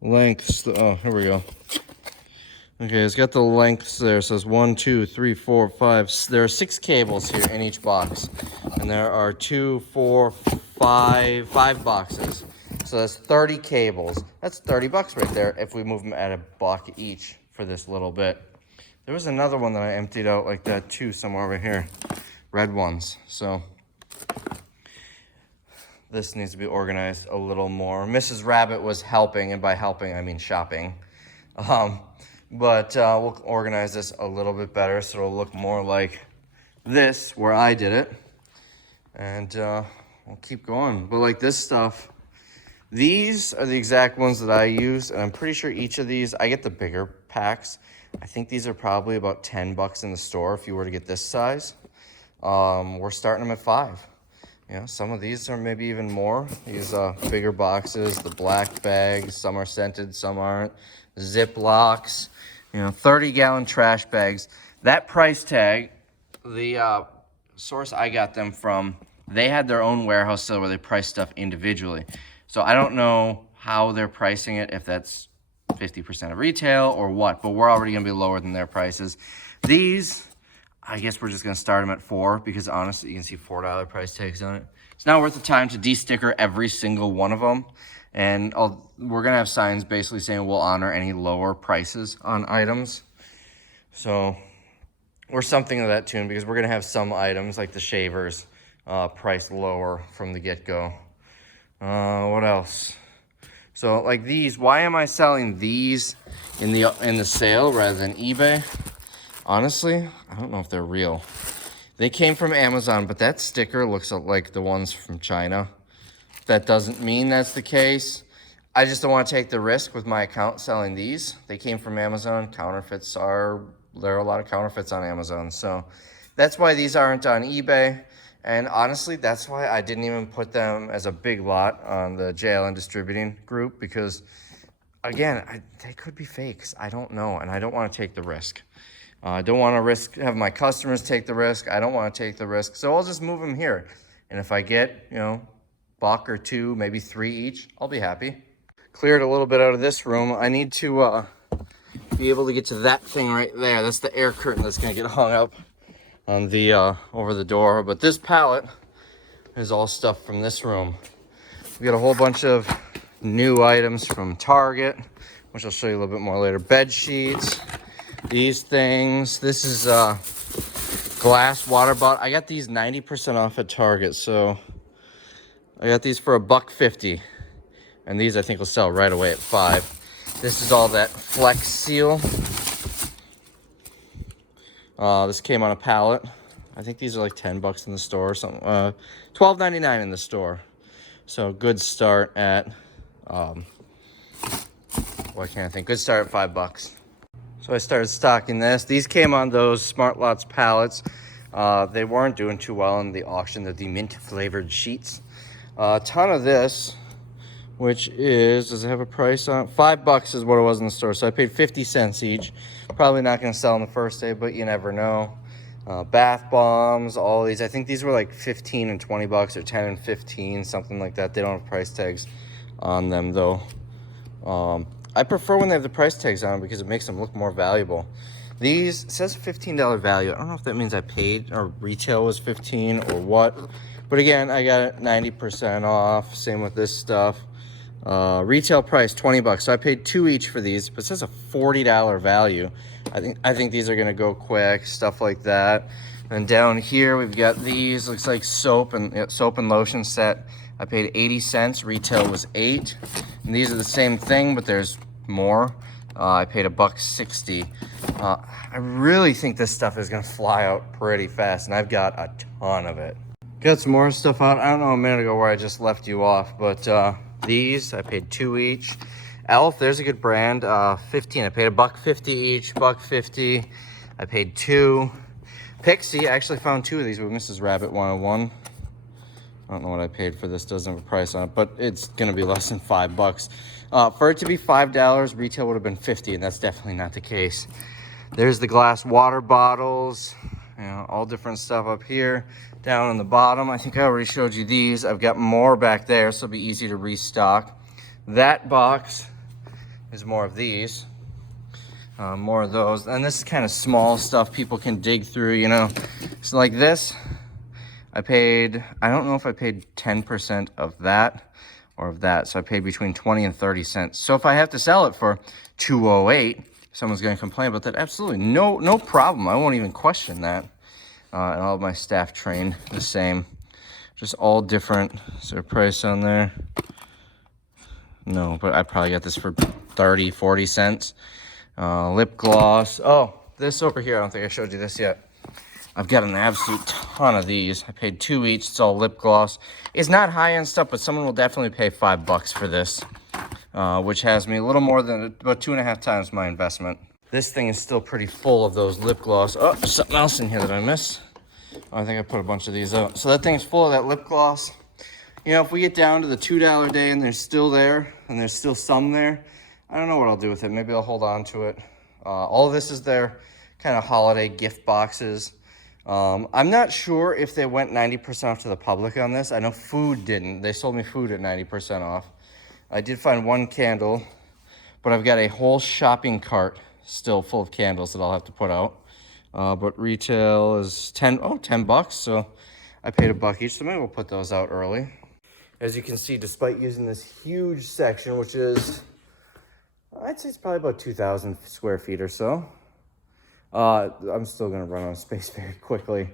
Lengths, oh, here we go. Okay, it's got the lengths there. It says 1, 2, 3, 4, 5. There are 6 cables here in each box. And there are 2, 4, 5 boxes. So that's 30 cables. That's $30 right there if we move them at $1 each for this little bit. There was another one that I emptied out like that too, somewhere over here. Red ones. So this needs to be organized a little more. Mrs. Rabbit was helping, and by helping, I mean shopping. But we'll organize this a little bit better so it'll look more like this, where I did it. And we'll keep going. But like this stuff, these are the exact ones that I use. And I'm pretty sure each of these, I get the bigger packs. I think these are probably about $10 in the store if you were to get this size. We're starting them at 5. You know, some of these are maybe even more. These bigger boxes, the black bags, some are scented, some aren't. Ziplocs, you know, 30-gallon trash bags. That price tag, the source I got them from, they had their own warehouse sale where they price stuff individually. So I don't know how they're pricing it, if that's 50% of retail or what, but we're already going to be lower than their prices. These, I guess we're just going to start them at 4 because honestly, you can see $4 price tags on it. It's not worth the time to de-sticker every single one of them. And we're going to have signs basically saying we'll honor any lower prices on items. So, or something of that tune, because we're going to have some items like the shavers priced lower from the get-go. What else? So like these, why am I selling these in the sale rather than eBay? Honestly, I don't know if they're real. They came from Amazon, but that sticker looks like the ones from China. That doesn't mean that's the case. I just don't want to take the risk with my account selling these. They came from Amazon. There are a lot of counterfeits on Amazon. So that's why these aren't on eBay. And honestly, that's why I didn't even put them as a big lot on the JLN distributing group, because again, they could be fakes. I don't know. And I don't want to take the risk. I don't want to have my customers take the risk. I don't want to take the risk. So I'll just move them here. And if I get, you know, $1 or $2, maybe 3 each, I'll be happy. Cleared a little bit out of this room. I need to be able to get to that thing right there. That's the air curtain that's going to get hung up on the over the door. But this pallet is all stuff from this room. We got a whole bunch of new items from Target, which I'll show you a little bit more later. Bed sheets, these things. This is glass water bottle. I got these 90% off at Target, so I got these for $1.50, and these I think will sell right away at 5. This is all that Flex Seal. This came on a pallet. I think these are like $10 in the store or something. $12.99 in the store. So good start at what can I think? Good start at $5. So I started stocking this. These came on those Smart Lots pallets. They weren't doing too well in the auction. They're the mint flavored sheets. A ton of this, which is, does it have a price on it? $5 is what it was in the store. So I paid 50 cents each. Probably not going to sell on the first day, but you never know. Bath bombs, all these. I think these were like 15 and $20 or 10 and 15, something like that. They don't have price tags on them though. I prefer when they have the price tags on them because it makes them look more valuable. These, it says $15 value. I don't know if that means I paid or retail was 15 or what. But again, I got it 90% off. Same with this stuff. Retail price, 20 bucks. So I paid 2 each for these, but it says a $40 value. I think these are gonna go quick, stuff like that. And down here, we've got these, looks like soap and lotion set. I paid 80 cents, retail was 8. And these are the same thing, but there's more. I paid $1.60. I really think this stuff is gonna fly out pretty fast, and I've got a ton of it. Got some more stuff out. I don't know a minute ago where I just left you off, but these, I paid 2 each. Elf, there's a good brand, 15. I paid $1.50 each, $1.50. I paid 2. Pixie, I actually found 2 of these with Mrs. Rabbit 101. I don't know what I paid for this, doesn't have a price on it, but it's gonna be less than $5. For it to be $5, retail would have been 50, and that's definitely not the case. There's the glass water bottles, you know, all different stuff up here. Down on the bottom, I think I already showed you these. I've got more back there, so it'll be easy to restock. That box is more of these, more of those. And this is kind of small stuff people can dig through, you know. So like this, I don't know if I paid 10% of that or of that. So I paid between 20 and 30 cents. So if I have to sell it for $2.08, someone's gonna complain about that. Absolutely, no problem. I won't even question that. And all of my staff trained the same. Just all different. Is there a price on there? No, but I probably got this for 30, 40 cents. Lip gloss. Oh, this over here, I don't think I showed you this yet. I've got an absolute ton of these. I paid 2 each, it's all lip gloss. It's not high-end stuff, but someone will definitely pay $5 for this, which has me a little more than about 2.5 times my investment. This thing is still pretty full of those lip gloss. Oh, there's something else in here that I missed. Oh, I think I put a bunch of these out. So that thing's full of that lip gloss. You know, if we get down to the $2 day and they're still there, and there's still some there, I don't know what I'll do with it. Maybe I'll hold on to it. All of this is their kind of holiday gift boxes. I'm not sure if they went 90% off to the public on this. I know food didn't. They sold me food at 90% off. I did find one candle, but I've got a whole shopping cart still full of candles that I'll have to put out. But retail is 10 bucks, so I paid $1 each, so maybe we'll put those out early. As you can see, despite using this huge section, which is, I'd say it's probably about 2,000 square feet or so, I'm still gonna run out of space very quickly.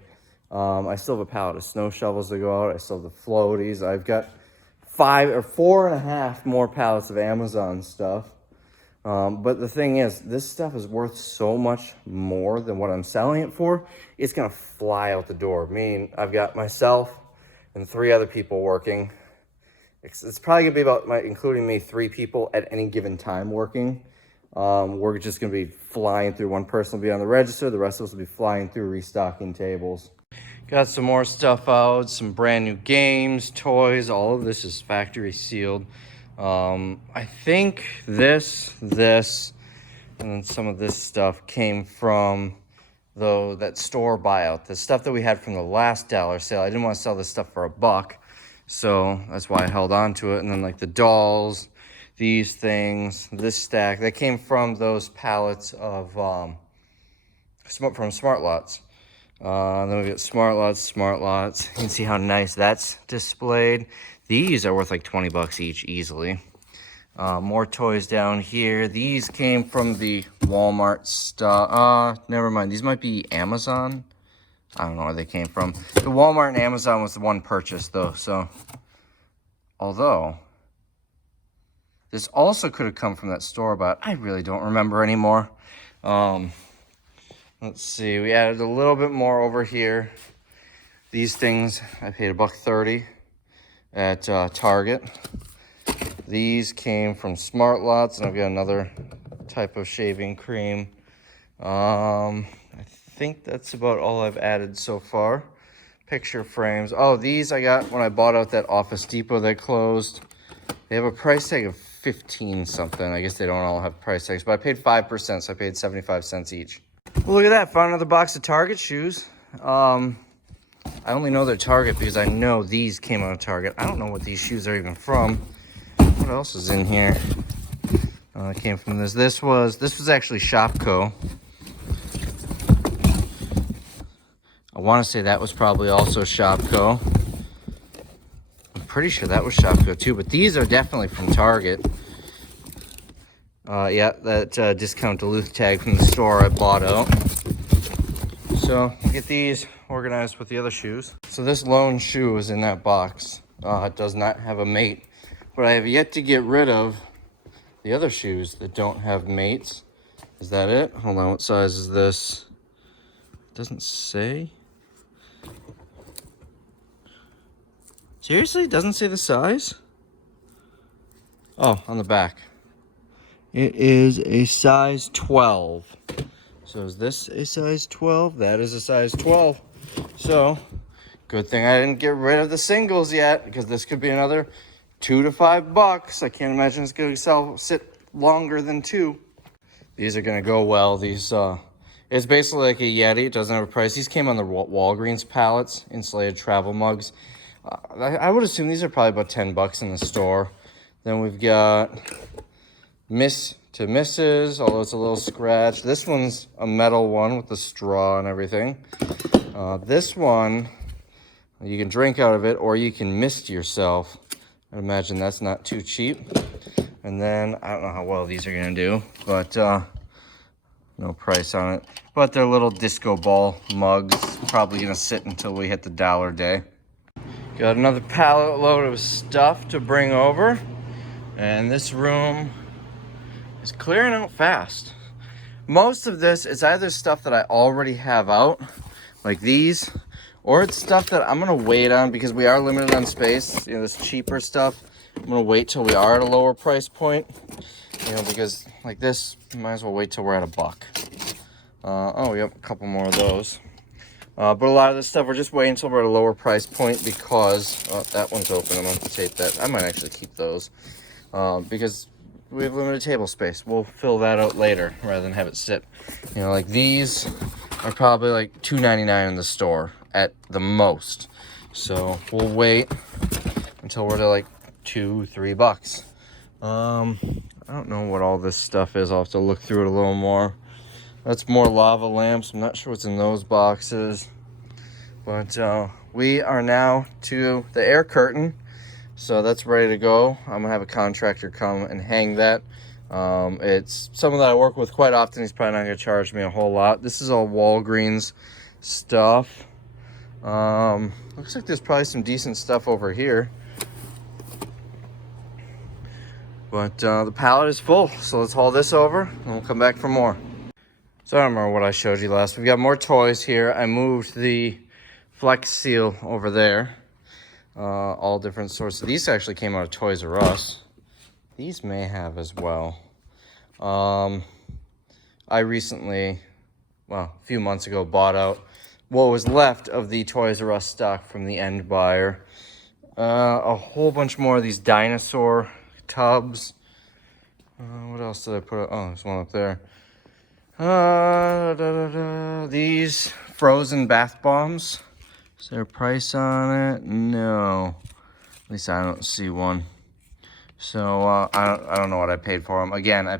I still have a pallet of snow shovels to go out. I still have the floaties. I've got 4.5 more pallets of Amazon stuff. But the thing is, this stuff is worth so much more than what I'm selling it for. It's gonna fly out the door. Meaning, I've got myself and 3 other people working. It's probably gonna be about, including me, 3 people at any given time working. We're just gonna be flying through. One person will be on the register, the rest of us will be flying through restocking tables. Got some more stuff out, some brand new games, toys. All of this is factory sealed. I think this, and then some of this stuff came from that store buyout. The stuff that we had from the last dollar sale. I didn't want to sell this stuff for $1, so that's why I held on to it. And then like the dolls, these things, this stack, that came from those pallets of from Smart Lots. Then we get Smart Lots. You can see how nice that's displayed. These are worth like 20 bucks each easily. More toys down here. These came from the Walmart stuff. Never mind. These might be Amazon. I don't know where they came from. The Walmart and Amazon was the one purchase though. So, although this also could have come from that store, but I really don't remember anymore. Let's see. We added a little bit more over here. These things I paid $1.30 at Target. These came from Smart Lots, and I've got another type of shaving cream. I think that's about all I've added so far. Picture frames. Oh, these I got when I bought out that Office Depot that closed. They have a price tag of 15 something. I guess they don't all have price tags, but I paid 5%, so I paid 75 cents each. Well, look at that. Found another box of Target shoes. I only know they're Target because I know these came out of Target. I don't know what these shoes are even from. What else is in here? It came from this. This was actually Shopco. I want to say that was probably also Shopco. I'm pretty sure that was Shopko too, but these are definitely from Target. Yeah, that discount Duluth tag from the store I bought out. So we'll get these organized with the other shoes. So this lone shoe is in that box. It does not have a mate, but I have yet to get rid of the other shoes that don't have mates. Is that it? Hold on, what size is this? It doesn't say. Seriously, it doesn't say the size? Oh, on the back. It is a size 12. So is this a size 12? That is a size 12. So, good thing I didn't get rid of the singles yet, because this could be another $2 to $5. I can't imagine it's going to sit longer than 2. These are going to go well. These, it's basically like a Yeti. It doesn't have a price. These came on the Walgreens pallets, insulated travel mugs. I would assume these are probably about $10 in the store. Then we've got Miss to Mrs., although it's a little scratched. This one's a metal one with the straw and everything. This one, you can drink out of it or you can mist yourself. I imagine that's not too cheap. And then, I don't know how well these are going to do, but no price on it. But they're little disco ball mugs. Probably going to sit until we hit the $1 day. Got another pallet load of stuff to bring over. And this room is clearing out fast. Most of this is either stuff that I already have out, like these, or it's stuff that I'm gonna wait on because we are limited on space. You know, this cheaper stuff, I'm gonna wait till we are at a lower price point. You know, because like this, might as well wait till we're at $1. Oh, yep, a couple more of those. But a lot of this stuff, we're just waiting until we're at a lower price point because, oh, that one's open. I'm going to tape that. I might actually keep those because we have limited table space. We'll fill that out later rather than have it sit. You know, like these are probably like $2.99 in the store at the most. So we'll wait until we're to like $2-3. I don't know what all this stuff is. I'll have to look through it a little more. That's more lava lamps. I'm not sure what's in those boxes. But we are now to the air curtain. So that's ready to go. I'm going to have a contractor come and hang that. It's someone that I work with quite often. He's probably not going to charge me a whole lot. This is all Walgreens stuff. Looks like there's probably some decent stuff over here. But the pallet is full. So let's haul this over and we'll come back for more. So I don't remember what I showed you last. We've got more toys here. I moved the Flex Seal over there. All different sorts. These actually came out of Toys R Us. These may have as well. I recently, well, a few months ago, bought out what was left of the Toys R Us stock from the end buyer. A whole bunch more of these dinosaur tubs. What else did I put? Oh, there's one up there. These frozen bath bombs. Is there a price on it? No. At least I don't see one. So I don't know what I paid for them. Again, I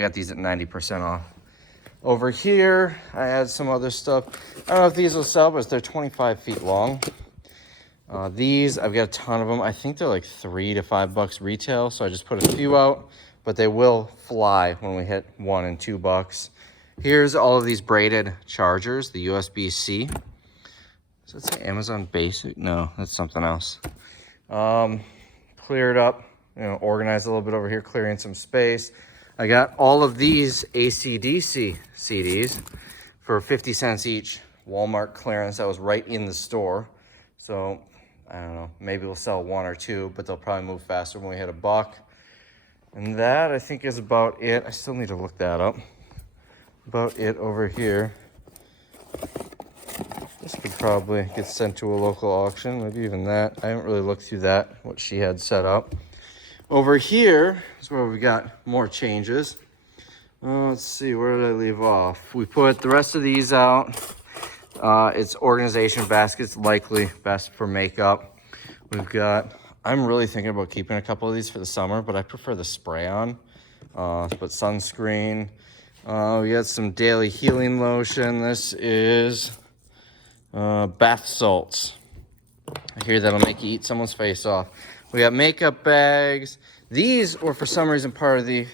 got these at 90% off. Over here, I had some other stuff. I don't know if these will sell, but they're 25 feet long. These, I've got a ton of them. I think they're like $3 to $5 retail. So I just put a few out, but they will fly when we hit $1 and $2. Here's all of these braided chargers, the USB-C. Does it say Amazon Basic? No, that's something else. Cleared up, you know, organized a little bit over here, clearing some space. I got all of these AC/DC CDs for 50 cents each. Walmart clearance. That was right in the store. So, I don't know, maybe we'll sell 1 or 2, but they'll probably move faster when we hit $1. And that, I think, is about it. I still need to look that up. About it over here. This could probably get sent to a local auction, maybe even that. I haven't really looked through that, what she had set up. Over here is where we got more changes. Let's see, where did I leave off? We put the rest of these out. It's organization baskets, likely best for makeup. We've got, I'm really thinking about keeping a couple of these for the summer, but I prefer the spray-on. But sunscreen. We got some daily healing lotion. This is bath salts. I hear that'll make you eat someone's face off. We got makeup bags. These were for some reason part of the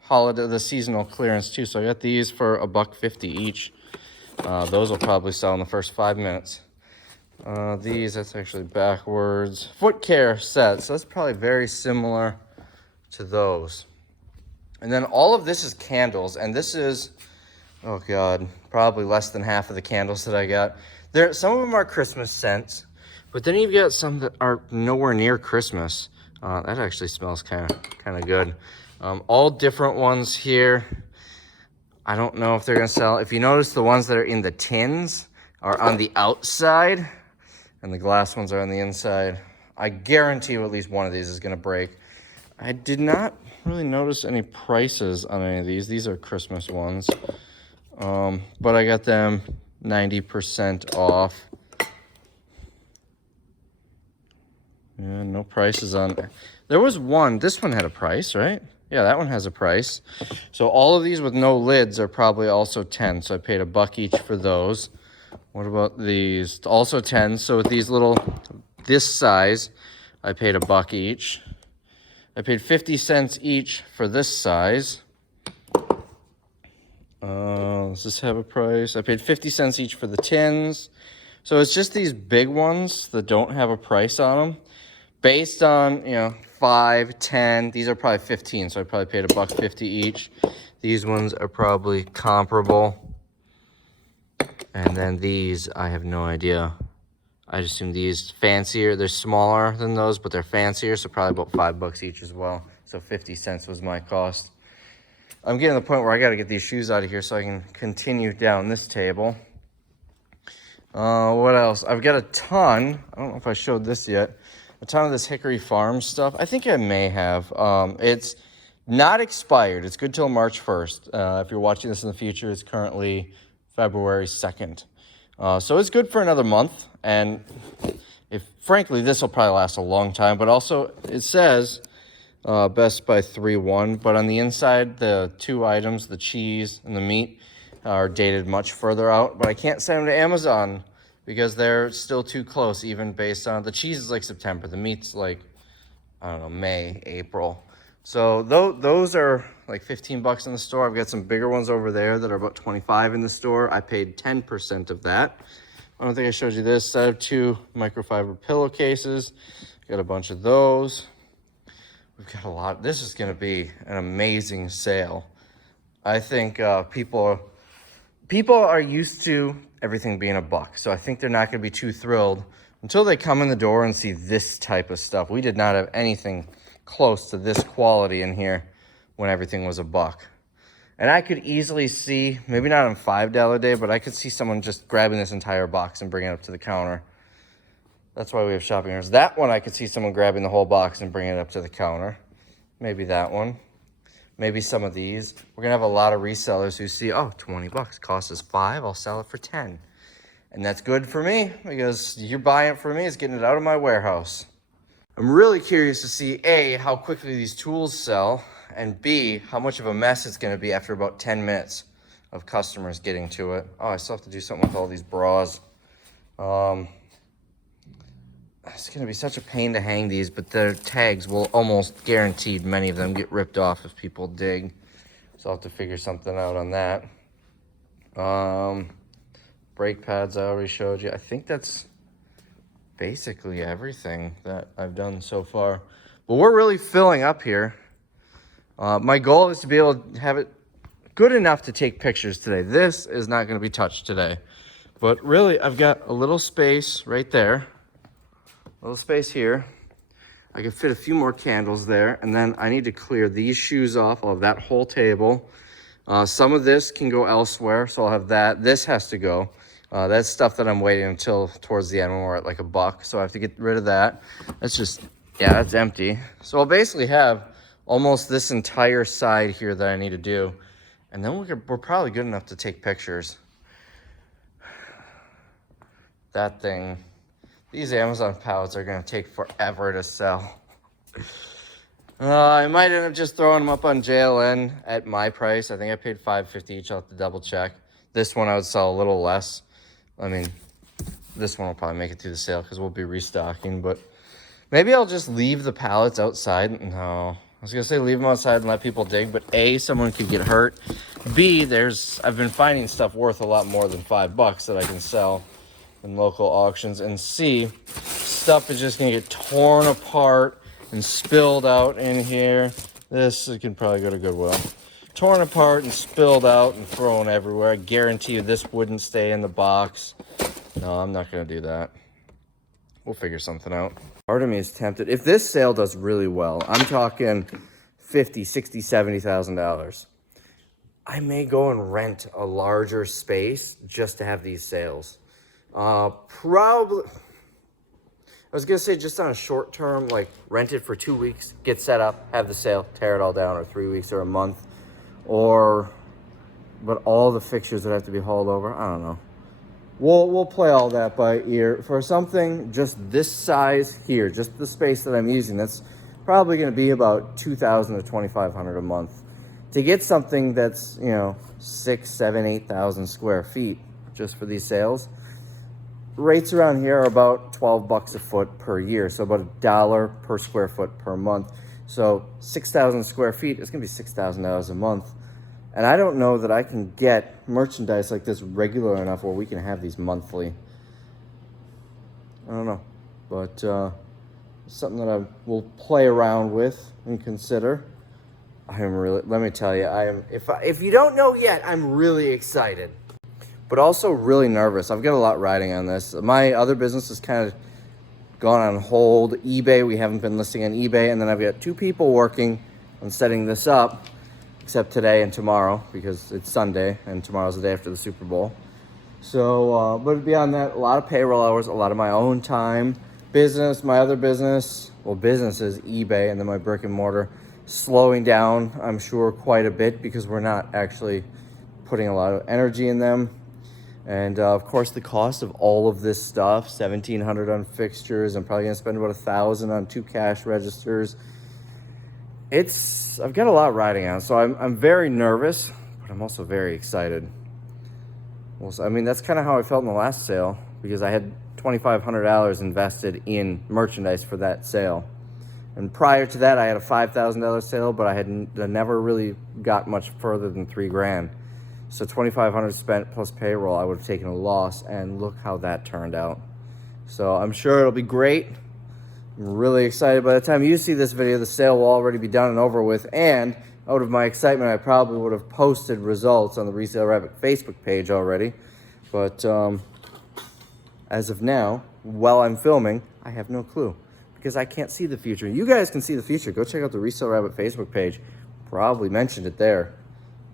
holiday, the seasonal clearance too. So I got these for $1.50 each. Those will probably sell in the first 5 minutes. These, that's actually backwards. Foot care sets. So that's probably very similar to those. And then all of this is candles, and this is, oh God, probably less than half of the candles that I got. Some of them are Christmas scents, but then you've got some that are nowhere near Christmas. That actually smells kind of good. All different ones here. I don't know if they're gonna sell. If you notice, the ones that are in the tins are on the outside, and the glass ones are on the inside. I guarantee you at least one of these is gonna break. I did not really notice any prices on any of these. These are Christmas ones. But I got them 90% off. Yeah, no prices on. There was one. This one had a price, right? Yeah, that one has a price. So all of these with no lids are probably also 10. So I paid $1 each for those. What about these? Also 10. So with these little, this size, I paid $1 each. I paid 50 cents each for this size. Does this have a price? I paid 50 cents each for the tins. So it's just these big ones that don't have a price on them. Based on, 5, 10, these are probably 15. So I probably paid $1.50 each. These ones are probably comparable. And then these, I have no idea. I assume these fancier. They're smaller than those, but they're fancier. So probably about $5 each as well. So 50 cents was my cost. I'm getting to the point where I got to get these shoes out of here so I can continue down this table. What else? I've got a ton. I don't know if I showed this yet. A ton of this Hickory Farms stuff. I think I may have. It's not expired. It's good till March 1st. If you're watching this in the future, it's currently February 2nd. So it's good for another month. And frankly, this will probably last a long time. But also, it says best by 3/1. But on the inside, the 2 items, the cheese and the meat, are dated much further out. But I can't send them to Amazon because they're still too close, even based on, the cheese is like September. The meat's like, I don't know, May, April. So those are like $15 in the store. I've got some bigger ones over there that are about $25 in the store. I paid 10% of that. I don't think I showed you this. I have 2 microfiber pillowcases. Got a bunch of those. We've got a lot. This is going to be an amazing sale. I think people are used to everything being $1. So I think they're not going to be too thrilled until they come in the door and see this type of stuff. We did not have anything close to this quality in here when everything was $1. And I could easily see, maybe not on $5 day, but I could see someone just grabbing this entire box and bringing it up to the counter. That's why we have shopping areas. That one, I could see someone grabbing the whole box and bringing it up to the counter. Maybe that one. Maybe some of these. We're going to have a lot of resellers who see, oh, $20 costs us $5. I'll sell it for $10. And that's good for me because you're buying it for me. It's getting it out of my warehouse. I'm really curious to see, A, how quickly these tools sell, and B, how much of a mess it's going to be after about 10 minutes of customers getting to it. Oh, I still have to do something with all these bras. It's going to be such a pain to hang these, but their tags will almost guaranteed, many of them get ripped off if people dig. So I'll have to figure something out on that. Brake pads I already showed you. I think that's basically everything that I've done so far. But we're really filling up here. My goal is to be able to have it good enough to take pictures today. This is not going to be touched today. But really, I've got a little space right there. A little space here. I can fit a few more candles there. And then I need to clear these shoes off. I'll have that whole table. Some of this can go elsewhere, so I'll have that. This has to go. That's stuff that I'm waiting until towards the end when we're at like $1. So I have to get rid of that. That's just, yeah, that's empty. So I'll basically have almost this entire side here that I need to do. And then we're probably good enough to take pictures. That thing, these Amazon pallets are going to take forever to sell. I might end up just throwing them up on JLN at my price. I think I paid $5.50 each. I'll have to double check. This one I would sell a little less. I mean, this one will probably make it through the sale because we'll be restocking. But maybe I'll just leave the pallets outside. No, I was gonna say leave them outside and let people dig, but A, someone could get hurt. B, I've been finding stuff worth a lot more than $5 that I can sell in local auctions. And C, stuff is just gonna get torn apart and spilled out in here. This can probably go to Goodwill. Torn apart and spilled out and thrown everywhere. I guarantee you this wouldn't stay in the box. No, I'm not gonna do that. We'll figure something out. Part of me is tempted. If this sale does really well, I'm talking $50,000, $60,000, $70,000. I may go and rent a larger space just to have these sales. Probably, I was gonna say just on a short term, like rent it for 2 weeks, get set up, have the sale, tear it all down, or 3 weeks or a month. But all the fixtures that have to be hauled over, I don't know. We'll play all that by ear. For something just this size here, just the space that I'm using, that's probably going to be about $2,000 to $2,500 a month. To get something that's, 6, 7, 8,000 square feet just for these sales, rates around here are about $12 a foot per year, so about $1 per square foot per month. So 6,000 square feet is going to be $6,000 a month. And I don't know that I can get merchandise like this regular enough where we can have these monthly. I don't know. But something that I will play around with and consider. Let me tell you, if you don't know yet, I'm really excited. But also really nervous. I've got a lot riding on this. My other business is kind of gone on hold. eBay, we haven't been listing on eBay. And then I've got 2 people working on setting this up, except today and tomorrow because it's Sunday and tomorrow's the day after the Super Bowl. So, but beyond that, a lot of payroll hours, a lot of my own time. Business, my other business, well, business is eBay, and then my brick and mortar slowing down, I'm sure, quite a bit because we're not actually putting a lot of energy in them. And of course, the cost of all of this stuff, $1,700 on fixtures. I'm probably gonna spend about $1,000 on 2 cash registers. I've got a lot riding on, so I'm very nervous, but I'm also very excited. Well, so, I mean, that's kind of how I felt in the last sale because I had $2,500 invested in merchandise for that sale. And prior to that, I had a $5,000 sale, but I never really got much further than $3,000. So $2,500 spent plus payroll, I would have taken a loss, and look how that turned out. So I'm sure it'll be great. I'm really excited. By the time you see this video, the sale will already be done and over with. And out of my excitement, I probably would have posted results on the Resale Rabbit Facebook page already. But as of now, while I'm filming, I have no clue because I can't see the future. You guys can see the future. Go check out the Resale Rabbit Facebook page. Probably mentioned it there.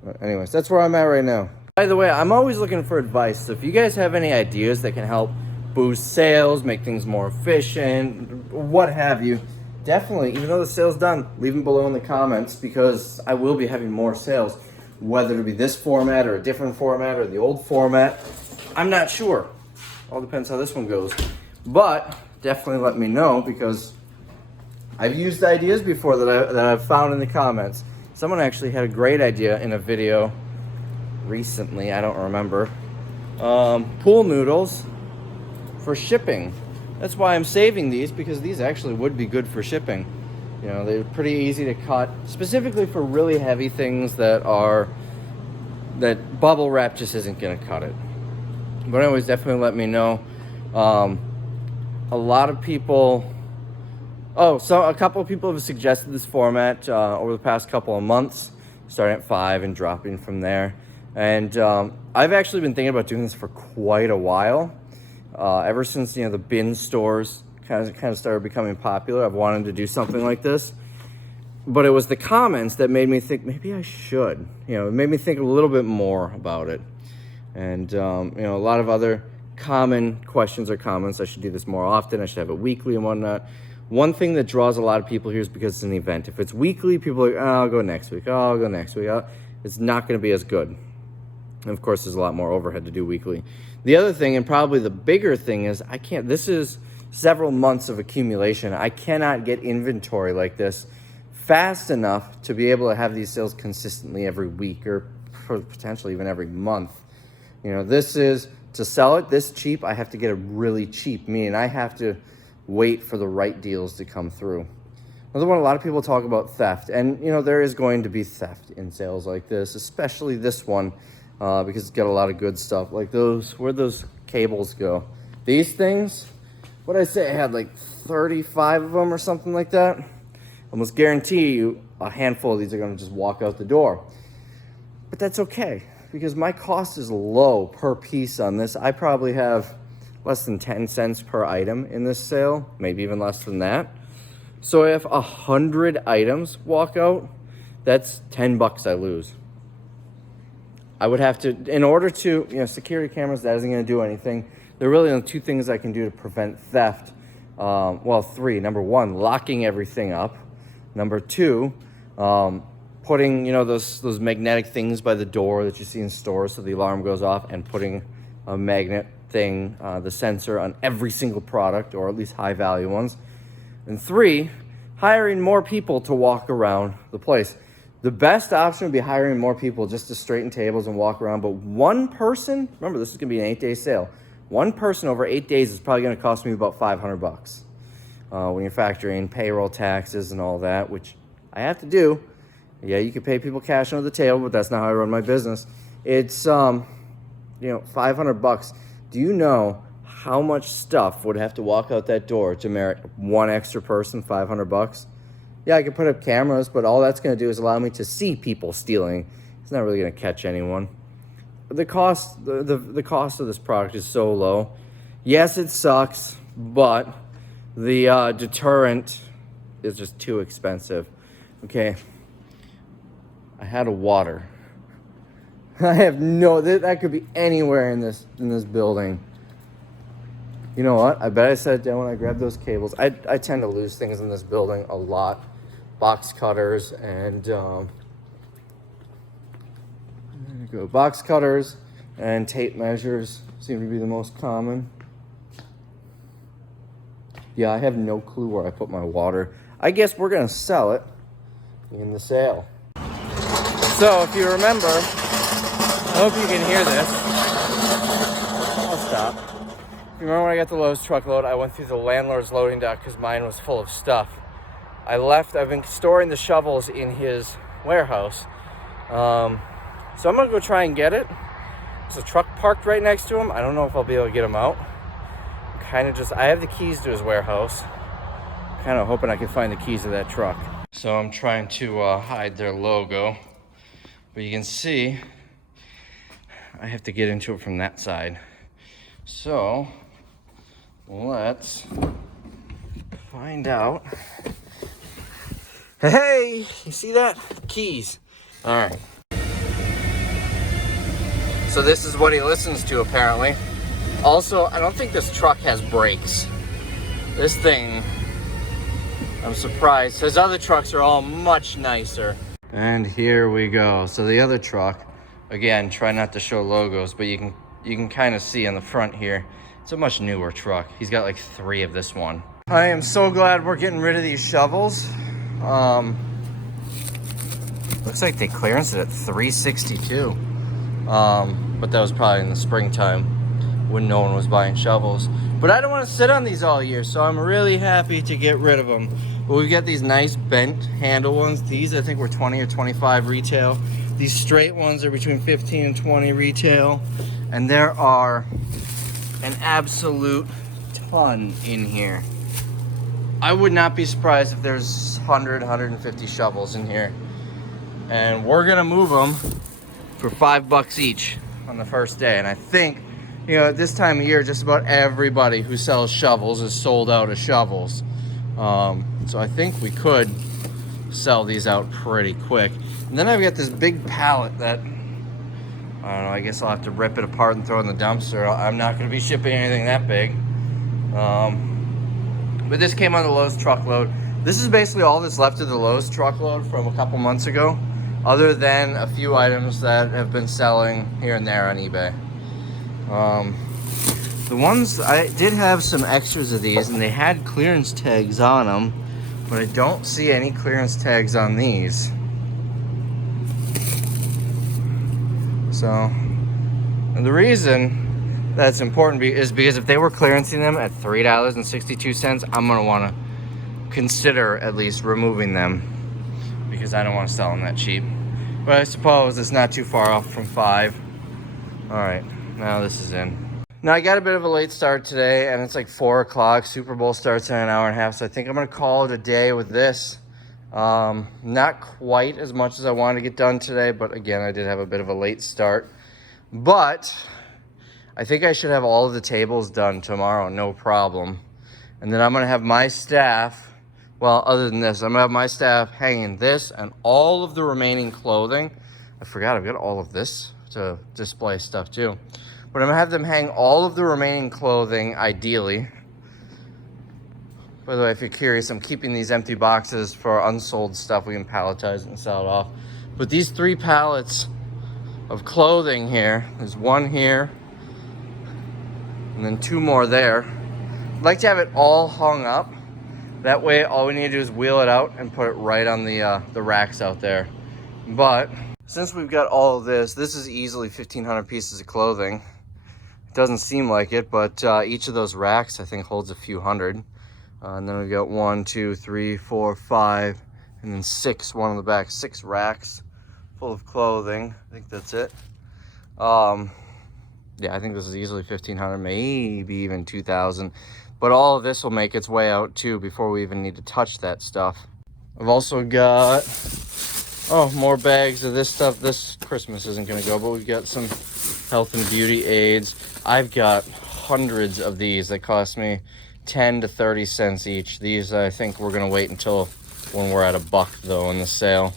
But anyways, that's where I'm at right now. By the way, I'm always looking for advice. So if you guys have any ideas that can help boost sales, make things more efficient, what have you, definitely, even though the sale's done, leave them below in the comments because I will be having more sales, whether it be this format or a different format or the old format. I'm not sure. All depends how this one goes. But definitely let me know because I've used ideas before that I've found in the comments. Someone actually had a great idea in a video recently, I don't remember. Pool noodles for shipping. That's why I'm saving these because these actually would be good for shipping. They're pretty easy to cut, specifically for really heavy things that bubble wrap just isn't gonna cut it. But anyways, definitely let me know. A lot of people, so a couple of people have suggested this format over the past couple of months, starting at 5 and dropping from there. And I've actually been thinking about doing this for quite a while. Ever since the bin stores kind of started becoming popular, I've wanted to do something like this. But it was the comments that made me think maybe I should. It made me think a little bit more about it. And a lot of other common questions or comments. I should do this more often. I should have it weekly and whatnot. One thing that draws a lot of people here is because it's an event. If it's weekly, people are like, I'll go next week. I'll go next week. It's not going to be as good. And of course, there's a lot more overhead to do weekly. The other thing, and probably the bigger thing, is this is several months of accumulation. I cannot get inventory like this fast enough to be able to have these sales consistently every week or potentially even every month. This is to sell it this cheap, I have to get it really cheap, meaning I have to wait for the right deals to come through. Another one, a lot of people talk about theft, and you know, there is going to be theft in sales like this, especially this one, because it's got a lot of good stuff. Like those, where'd those cables go? These things, what did I say? I had like 35 of them or something like that. Almost guarantee you a handful of these are gonna just walk out the door. But that's okay, because my cost is low per piece on this. I probably have less than 10 cents per item in this sale, maybe even less than that. So if 100 items walk out, that's 10 bucks I lose. I would have to, in order to, you know, security cameras, that isn't gonna do anything. There are really only two things I can do to prevent theft. Well, three. Number one, locking everything up. Number two, putting, you know, those magnetic things by the door that you see in stores so the alarm goes off, and putting a magnet thing, the sensor on every single product, or at least high value ones. And three, hiring more people to walk around the place. The best option would be hiring more people just to straighten tables and walk around. But one person, remember this is gonna be an 8-day sale. One person over 8 days is probably gonna cost me about 500 bucks. When you're factoring payroll, taxes, and all that, which I have to do. Yeah, you can pay people cash under the table, but that's not how I run my business. It's, you know, 500 bucks. Do you know how much stuff would have to walk out that door to merit one extra person 500 bucks? Yeah, I could put up cameras, but all that's going to do is allow me to see people stealing. It's not really going to catch anyone. But the cost, the cost of this product is so low. Yes, it sucks, but the deterrent is just too expensive. Okay, I had a water. I have no, that could be anywhere in this building. You know what? I bet I set it down when I grabbed those cables. I tend to lose things in this building a lot. Box cutters and there you go. Box cutters and tape measures seem to be the most common. Yeah, I have no clue where I put my water. I guess we're gonna sell it in the sale. So if you remember, I hope you can hear this. I'll stop. Remember when I got the Lowe's truckload, I went through the landlord's loading dock because mine was full of stuff. I've been storing the shovels in his warehouse. So I'm gonna go try and get it. There's a truck parked right next to him. I don't know if I'll be able to get him out. I have the keys to his warehouse. Kind of hoping I can find the keys to that truck. So I'm trying to hide their logo. But you can see, I have to get into it from that side. So let's find out. Hey, you see that? Keys. All right. So this is what he listens to apparently. Also, I don't think this truck has brakes. This thing, I'm surprised. His other trucks are all much nicer. And here we go. So the other truck, again, try not to show logos, but you can kind of see on the front here, it's a much newer truck. He's got like 3 of this one. I am so glad we're getting rid of these shovels. Looks like they clearanced it at $362. But that was probably in the springtime when no one was buying shovels. But I don't want to sit on these all year, so I'm really happy to get rid of them. But we've got these nice bent handle ones. These I think were 20 or 25 retail. These straight ones are between 15 and 20 retail. And there are an absolute ton in here. I would not be surprised if there's 100, 150 shovels in here. And we're gonna move them for $5 each on the first day. And I think, you know, at this time of year, just about everybody who sells shovels is sold out of shovels. So I think we could sell these out pretty quick. And then I've got this big pallet that, I don't know, I guess I'll have to rip it apart and throw it in the dumpster. I'm not gonna be shipping anything that big. But this came on the Lowe's truckload. This is basically all that's left of the Lowe's truckload from a couple months ago, other than a few items that have been selling here and there on eBay. The ones, I did have some extras of these and they had clearance tags on them, but I don't see any clearance tags on these. So, and the reason that's important is because if they were clearancing them at $3.62, I'm gonna want to consider at least removing them because I don't want to sell them that cheap. But I suppose it's not too far off from 5. All right, now this is in. Now I got a bit of a late start today, and it's like 4 o'clock. Super Bowl starts in an hour and a half, so I think I'm gonna call it a day with this. Not quite as much as I wanted to get done today, but again, I did have a bit of a late start. But I think I should have all of the tables done tomorrow, no problem. And then I'm gonna have my staff, well, other than this, I'm gonna have my staff hanging this and all of the remaining clothing. I forgot I've got all of this to display stuff too. But I'm gonna have them hang all of the remaining clothing, ideally. By the way, if you're curious, I'm keeping these empty boxes for unsold stuff. We can palletize it and sell it off. But these 3 pallets of clothing here, there's 1 here, and then 2 more there. I'd like to have it all hung up. That way, all we need to do is wheel it out and put it right on the racks out there. But since we've got all of this, this is easily 1,500 pieces of clothing. It doesn't seem like it, but each of those racks, I think, holds a few hundred. And then we've got 1, 2, 3, 4, 5, and then 6, one on the back, 6 racks full of clothing. I think that's it. Yeah, I think this is easily 1,500, maybe even 2,000. But all of this will make its way out too before we even need to touch that stuff. I've also got, more bags of this stuff. This Christmas isn't gonna go, but we've got some health and beauty aids. I've got hundreds of these that cost me 10 to 30 cents each. These, I think we're gonna wait until when we're at $1 though in the sale.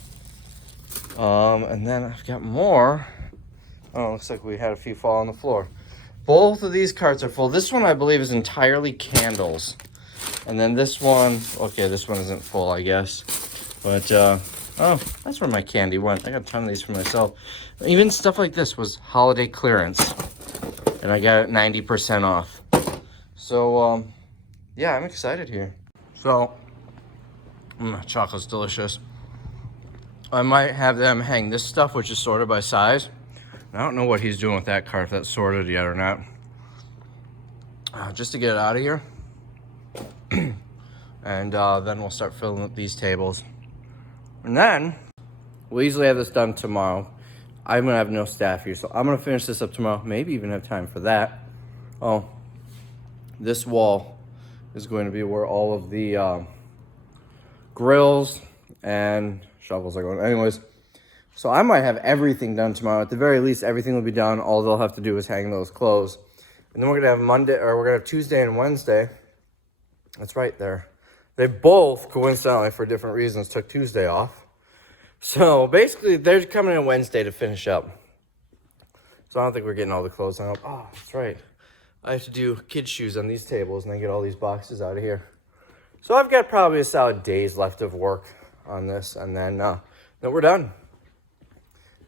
And then I've got more. Oh, looks like we had a few fall on the floor. Both of these carts are full. This one, I believe, is entirely candles. And then this one, okay, this one isn't full, I guess. But, oh, that's where my candy went. I got a ton of these for myself. Even stuff like this was holiday clearance. And I got it 90% off. So, yeah, I'm excited here. So, chocolate's delicious. I might have them hang this stuff, which is sorted by size. I don't know what he's doing with that cart, if that's sorted yet or not. Just to get it out of here. And then we'll start filling up these tables. And then we'll easily have this done tomorrow. I'm gonna have no staff here, so I'm gonna finish this up tomorrow. Maybe even have time for that. Oh, this wall is going to be where all of the grills and shovels are going. Anyways, so I might have everything done tomorrow. At the very least, everything will be done. All they'll have to do is hang those clothes. And then we're gonna have Tuesday and Wednesday. That's right there. They both, coincidentally, for different reasons, took Tuesday off. So basically, they're coming in Wednesday to finish up. So I don't think we're getting all the clothes hung up. Oh, that's right. I have to do kids' shoes on these tables and then get all these boxes out of here. So I've got probably a solid day's left of work on this, and then we're done.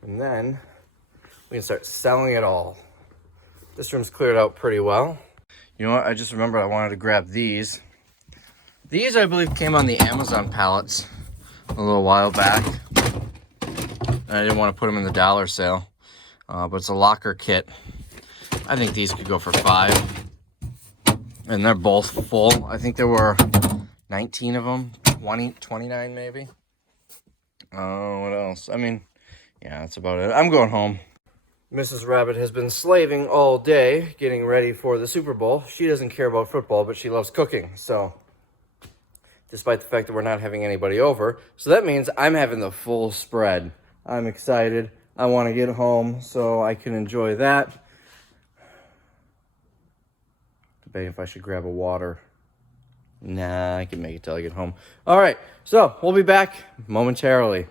And then we can start selling it all. This room's cleared out pretty well. You know what? I just remembered I wanted to grab these. These, I believe, came on the Amazon pallets a little while back. And I didn't want to put them in the dollar sale. But it's a locker kit. I think these could go for $5. And they're both full. I think there were 19 of them. 29 maybe. What else? I mean, yeah, that's about it. I'm going home. Mrs. Rabbit has been slaving all day, getting ready for the Super Bowl. She doesn't care about football, but she loves cooking. So, despite the fact that we're not having anybody over. So that means I'm having the full spread. I'm excited. I want to get home so I can enjoy that. Debating if I should grab a water. Nah, I can make it till I get home. All right, so we'll be back momentarily.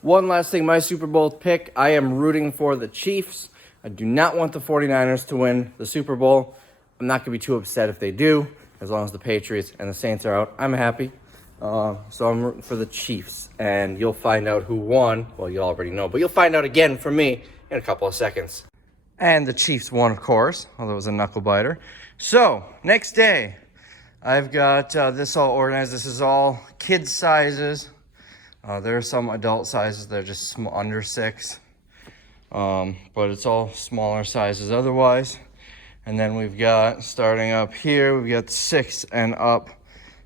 One last thing, my Super Bowl pick. I am rooting for the Chiefs. I do not want the 49ers to win the Super Bowl. I'm not going to be too upset if they do. As long as the Patriots and the Saints are out, I'm happy. So I'm rooting for the Chiefs. And you'll find out who won. Well, you already know, but you'll find out again from me in a couple of seconds. And the Chiefs won, of course, although it was a knuckle biter. So, next day, I've got this all organized. This is all kid sizes. There are some adult sizes that are just under 6. But it's all smaller sizes otherwise. And then we've got, starting up here, we've got 6 and up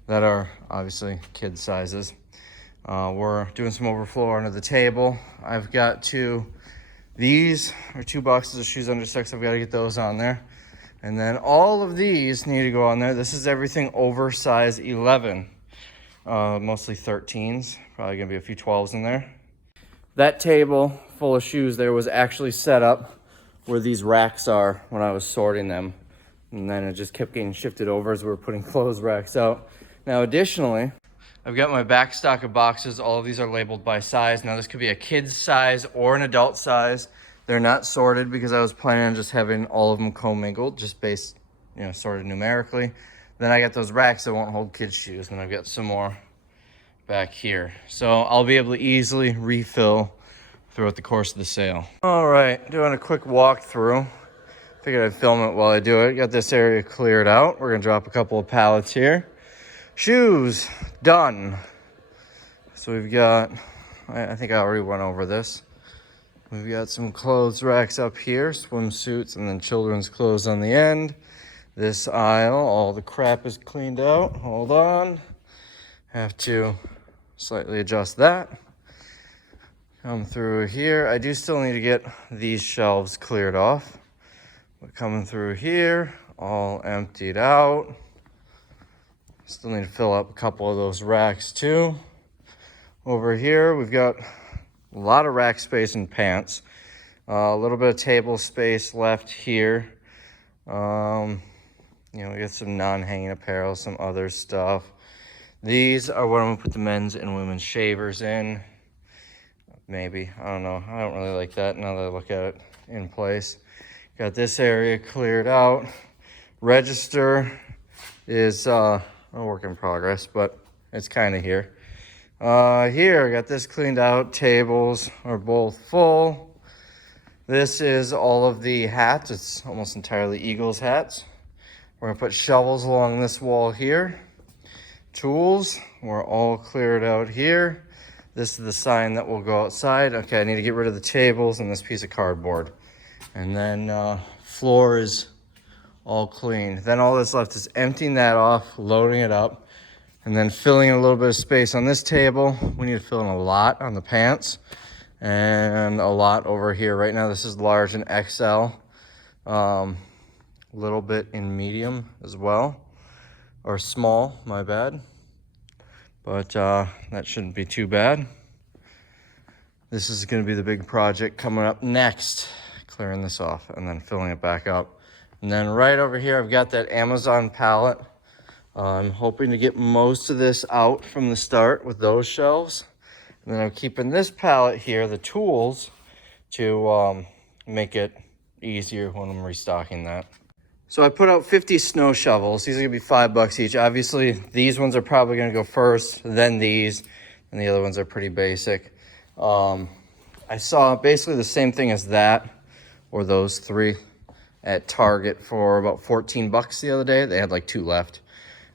that are obviously kid sizes. We're doing some overflow under the table. I've got these are 2 boxes of shoes under 6. I've got to get those on there. And then all of these need to go on there. This is everything over size 11. Mostly 13s. Probably gonna be a few 12s in there. That table full of shoes there was actually set up where these racks are when I was sorting them. And then it just kept getting shifted over as we were putting clothes racks out. Now additionally, I've got my back stock of boxes. All of these are labeled by size. Now this could be a kid's size or an adult size. They're not sorted because I was planning on just having all of them commingled, just based, sorted numerically. Then I got those racks that won't hold kids' shoes, and I've got some more back here. So I'll be able to easily refill throughout the course of the sale. All right, doing a quick walkthrough. Figured I'd film it while I do it. Got this area cleared out. We're gonna drop a couple of pallets here. Shoes, done. So we've got, I think I already went over this. We've got some clothes racks up here, swimsuits, and then children's clothes on the end. This aisle, all the crap is cleaned out. Hold on. Have to slightly adjust that. Come through here. I do still need to get these shelves cleared off. But coming through here, all emptied out. Still need to fill up a couple of those racks too. Over here, we've got a lot of rack space and pants. A little bit of table space left here. We got some non-hanging apparel, some other stuff. These are what I'm gonna put the men's and women's shavers in. Maybe, I don't know. I don't really like that now that I look at it in place. Got this area cleared out. Register is a work in progress, but it's kind of here. Here, I got this cleaned out. Tables are both full. This is all of the hats. It's almost entirely Eagles hats. We're gonna put shovels along this wall here. Tools, we're all cleared out here. This is the sign that will go outside. Okay, I need to get rid of the tables and this piece of cardboard. And then floor is all clean. Then all that's left is emptying that off, loading it up, and then filling in a little bit of space on this table. We need to fill in a lot on the pants and a lot over here. Right now this is large and XL. A little bit in medium as well, or small, my bad. But that shouldn't be too bad. This is gonna be the big project coming up next, clearing this off and then filling it back up. And then right over here, I've got that Amazon pallet. I'm hoping to get most of this out from the start with those shelves. And then I'm keeping this pallet here, the tools, to make it easier when I'm restocking that. So I put out 50 snow shovels. These are gonna be $5 each. Obviously, these ones are probably gonna go first, then these, and the other ones are pretty basic. I saw basically the same thing as that, or those 3, at Target for about $14 the other day. They had like 2 left.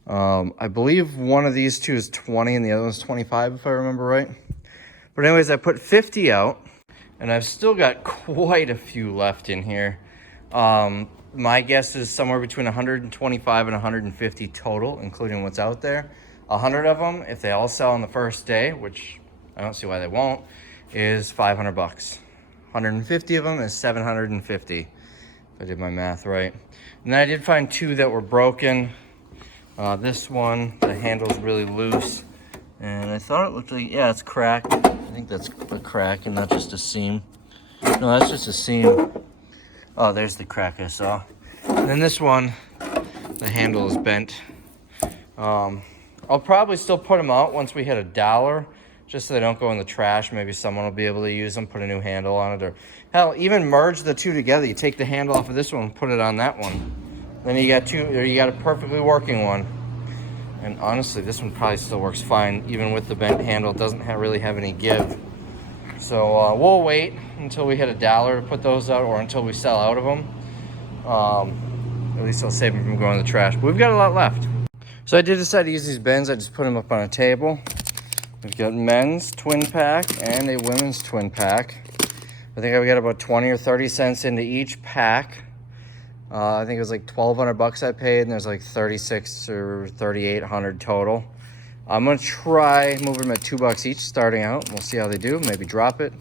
I believe one of these 2 is 20 and the other one's 25, if I remember right. But anyways, I put 50 out, and I've still got quite a few left in here. My guess is somewhere between 125 and 150 total, including what's out there. 100 of them, if they all sell on the first day, which I don't see why they won't, is $500. 150 of them is $750, if I did my math right. And then I did find 2 that were broken. This one, the handle's really loose, and I thought it looked like, yeah, it's cracked. I think that's a crack and not just a seam. No, that's just a seam. Oh, there's the crack I saw. And then this one, the handle is bent. I'll probably still put them out once we hit $1, just so they don't go in the trash. Maybe someone will be able to use them, put a new handle on it, or hell, even merge the 2 together. You take the handle off of this one and put it on that one. Then you got 2, or you got a perfectly working one. And honestly, this one probably still works fine, even with the bent handle. It doesn't really have any give. So we'll wait until we hit $1 to put those out, or until we sell out of them. At least I'll save them from going in the trash. But we've got a lot left. So I did decide to use these bins. I just put them up on a table. We've got men's twin pack and a women's twin pack. I think I've got about 20 or 30 cents into each pack. I think it was like 1,200 bucks I paid, and there's like 36 or 3,800 total. I'm gonna try moving them at $2 each starting out. We'll see how they do. Maybe drop it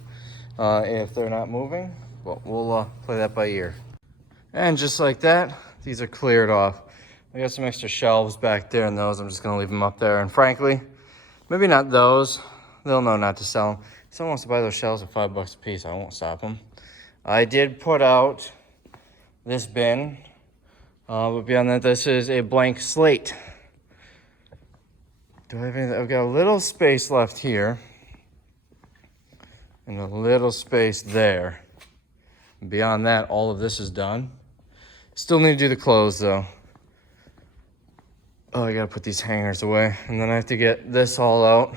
if they're not moving. But we'll play that by ear. And just like that, these are cleared off. I got some extra shelves back there, and those I'm just gonna leave them up there. And frankly, maybe not those. They'll know not to sell them. If someone wants to buy those shelves at $5 a piece, I won't stop them. I did put out this bin, but beyond that, this is a blank slate. Do I have anything? I've got a little space left here and a little space there. Beyond that, all of this is done. Still need to do the clothes though. Oh, I gotta put these hangers away, and then I have to get this all out.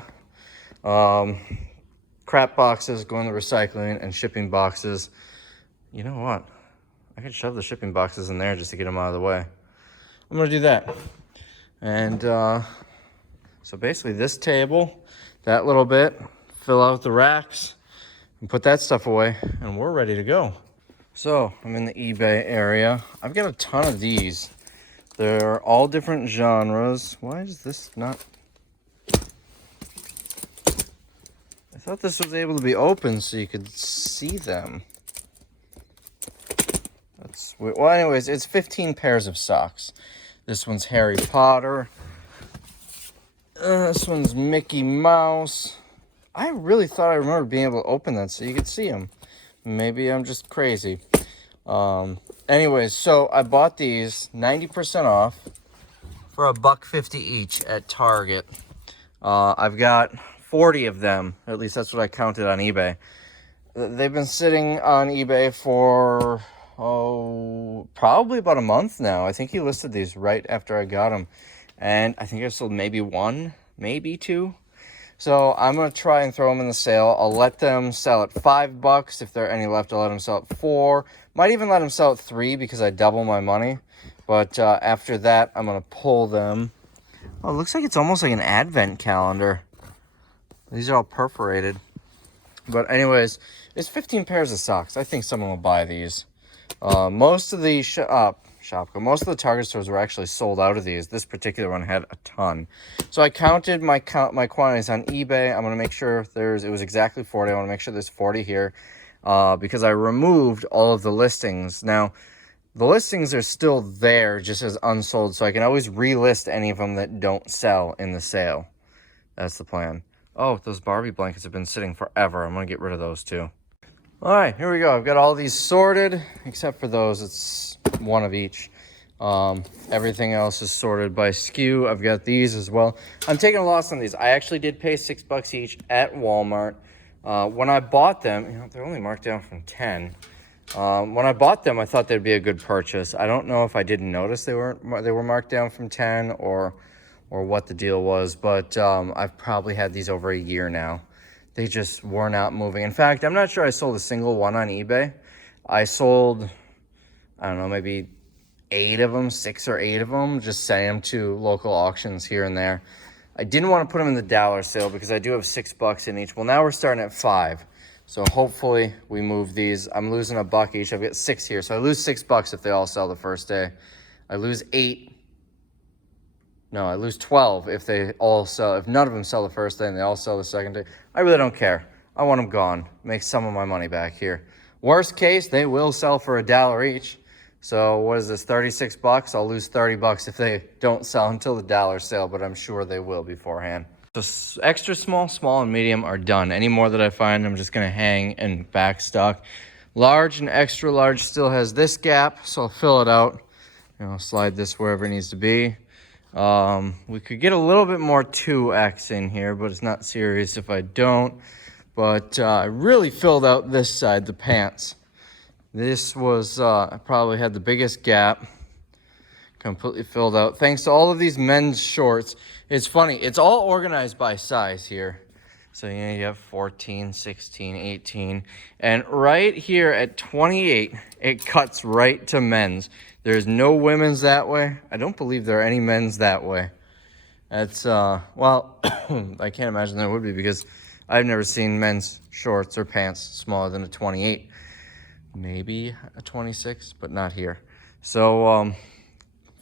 Crap boxes going to recycling, and shipping boxes. You know what? I could shove the shipping boxes in there just to get them out of the way. I'm gonna do that. And so basically this table, that little bit, fill out the racks and put that stuff away, and we're ready to go. So I'm in the eBay area. I've got a ton of these. They're all different genres. Why is this not? I thought this was able to be open so you could see them. That's weird. Well, anyways, it's 15 pairs of socks. This one's Harry Potter. This one's Mickey Mouse. I really thought I remembered being able to open that so you could see them. Maybe I'm just crazy. Anyways, so I bought these 90% off for $1.50 each at Target. I've got 40 of them, or at least that's what I counted on eBay. They've been sitting on eBay for, probably about a month now. I think he listed these right after I got them. And I think I sold maybe one, maybe two. So I'm going to try and throw them in the sale. I'll let them sell at $5. If there are any left, I'll let them sell at $4. Might even let them sell at $3 because I double my money. But after that, I'm going to pull them. Oh, it looks like it's almost like an advent calendar. These are all perforated. But anyways, it's 15 pairs of socks. I think someone will buy these. Most of the most of the Target stores were actually sold out of these. This particular one had a ton. So I counted my quantities on eBay. I'm going to make sure it was exactly 40. I want to make sure there's 40 here because I removed all of the listings. Now, the listings are still there just as unsold, so I can always relist any of them that don't sell in the sale. That's the plan. Oh, those Barbie blankets have been sitting forever. I'm going to get rid of those too. All right, here we go. I've got all these sorted, except for those. It's one of each. Everything else is sorted by SKU. I've got these as well. I'm taking a loss on these. I actually did pay $6 each at Walmart. When I bought them, they're only marked down from 10. When I bought them, I thought they'd be a good purchase. I don't know if I didn't notice they were marked down from 10 or what the deal was, but I've probably had these over a year now. They just were not moving. In fact, I'm not sure I sold a single one on eBay. I sold, I don't know, maybe 6 or 8 of them, just sent them to local auctions here and there. I didn't want to put them in the dollar sale because I do have $6 in each. Well, now we're starting at $5. So hopefully we move these. I'm losing $1 each. I've got 6 here. So I lose $6 if they all sell the first day. I lose 8. No, I lose 12 if they all sell. If none of them sell the first day and they all sell the second day. I really don't care. I want them gone. Make some of my money back here. Worst case, they will sell for $1 each. So what is this, 36 bucks? I'll lose 30 bucks if they don't sell until the dollar sale, but I'm sure they will beforehand. So extra small, small, and medium are done. Any more that I find, I'm just gonna hang and back stock. Large and extra large still has this gap, so I'll fill it out. Slide this wherever it needs to be. We could get a little bit more 2X in here, but it's not serious if I don't. But I really filled out this side, the pants. This was, I probably had the biggest gap. Completely filled out. Thanks to all of these men's shorts. It's funny, it's all organized by size here. So you have 14, 16, 18. And right here at 28, it cuts right to men's. There's no women's that way. I don't believe there are any men's that way. That's, well, I can't imagine there would be because I've never seen men's shorts or pants smaller than a 28. Maybe a 26, but not here. So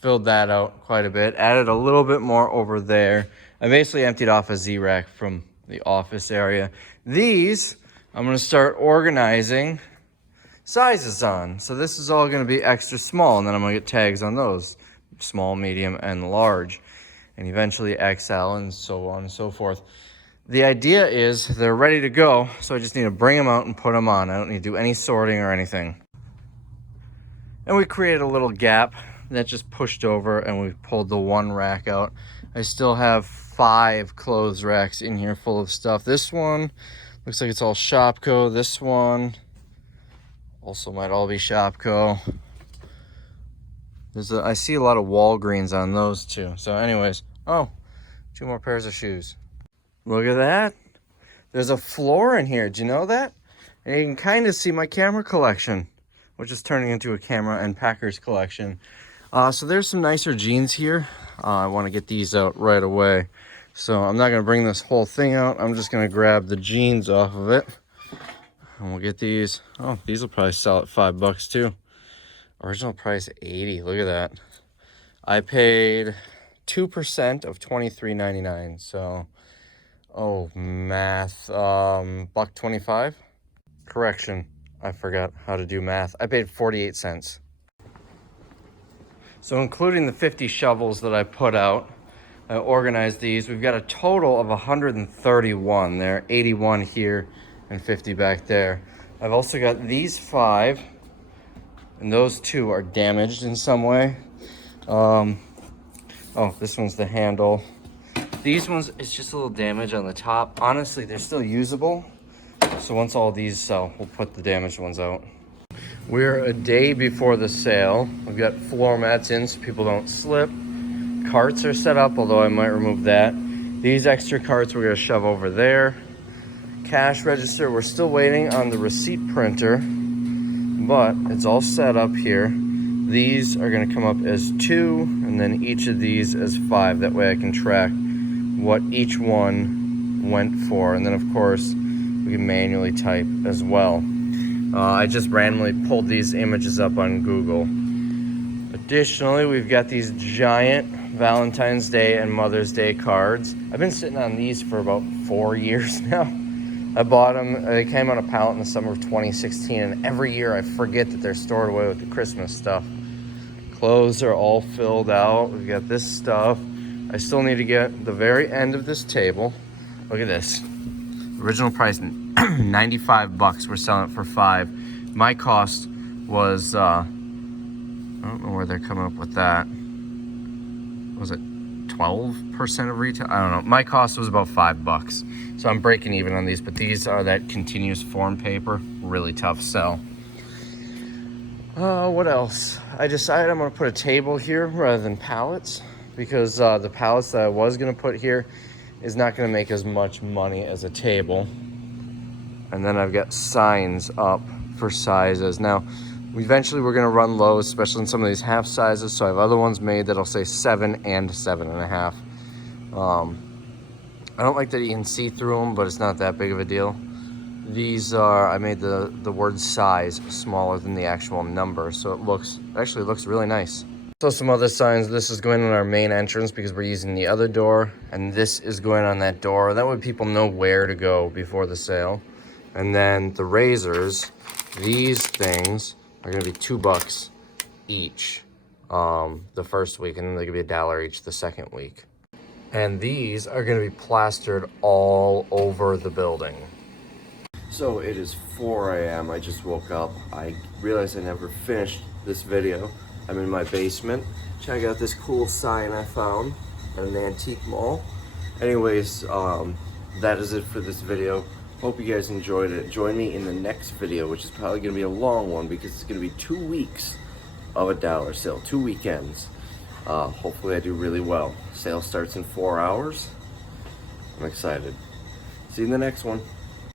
filled that out quite a bit, added a little bit more over there. I basically emptied off a Z-rack from the office area. These, I'm gonna start organizing sizes on. So this is all gonna be extra small, and then I'm gonna get tags on those. Small, medium, and large. And eventually XL, and so on and so forth. The idea is they're ready to go, so I just need to bring them out and put them on. I don't need to do any sorting or anything. And we created a little gap that just pushed over, and we pulled the one rack out. I still have 5 clothes racks in here full of stuff. This one looks like it's all Shopko. This one also might all be Shopko. I see a lot of Walgreens on those too. So anyways, oh, 2 more pairs of shoes. Look at that. There's a floor in here. Do you know that? And you can kind of see my camera collection, which is turning into a camera and Packers collection. So there's some nicer jeans here. I want to get these out right away. So I'm not going to bring this whole thing out. I'm just going to grab the jeans off of it. And we'll get these. Oh, these will probably sell at $5 too. Original price $80. Look at that. I paid 2% of $23.99. So, oh, math. $1.25. Correction. I forgot how to do math. I paid 48 cents. So including the 50 shovels that I put out, I organized these. We've got a total of 131 there, 81 here and 50 back there. I've also got these 5, and those 2 are damaged in some way. Oh, this one's the handle. These ones, it's just a little damage on the top. Honestly, they're still usable. So once all these sell, we'll put the damaged ones out. We're a day before the sale. We've got floor mats in so people don't slip. Carts are set up, although I might remove that. These extra carts we're gonna shove over there. Cash register, we're still waiting on the receipt printer, but it's all set up here. These are gonna come up as 2, and then each of these as 5. That way I can track what each one went for. And then of course, we can manually type as well. I just randomly pulled these images up on Google. Additionally, we've got these giant Valentine's Day and Mother's Day cards. I've been sitting on these for about 4 years now. I bought them, they came on a pallet in the summer of 2016, and every year I forget that they're stored away with the Christmas stuff. Clothes are all filled out. We've got this stuff. I still need to get the very end of this table. Look at this. Original price, $95. We're selling it for $5. My cost was, I don't know where they're coming up with that. Was it 12% of retail? I don't know. My cost was about $5. So I'm breaking even on these, but these are that continuous form paper. Really tough sell. What else? I decided I'm gonna put a table here rather than pallets, because the pallets that I was gonna put here is not gonna make as much money as a table. And then I've got signs up for sizes. Now, eventually we're gonna run low, especially in some of these half sizes. So I have other ones made that'll say 7 and 7.5. I don't like that you can see through them, but it's not that big of a deal. These are, I made the word size smaller than the actual number, so it actually looks really nice. So some other signs. This is going on our main entrance because we're using the other door, and this is going on that door. That way people know where to go before the sale. And then the razors, these things are gonna be $2 each the first week, and then they're gonna be $1 each the second week. And these are gonna be plastered all over the building. So it is 4 a.m. I just woke up. I realized I never finished this video. I'm in my basement. Check out this cool sign I found at an antique mall. Anyways, that is it for this video. Hope you guys enjoyed it. Join me in the next video, which is probably gonna be a long one because it's gonna be 2 weeks of a dollar sale, 2 weekends. Hopefully I do really well. Sale starts in 4 hours. I'm excited. See you in the next one.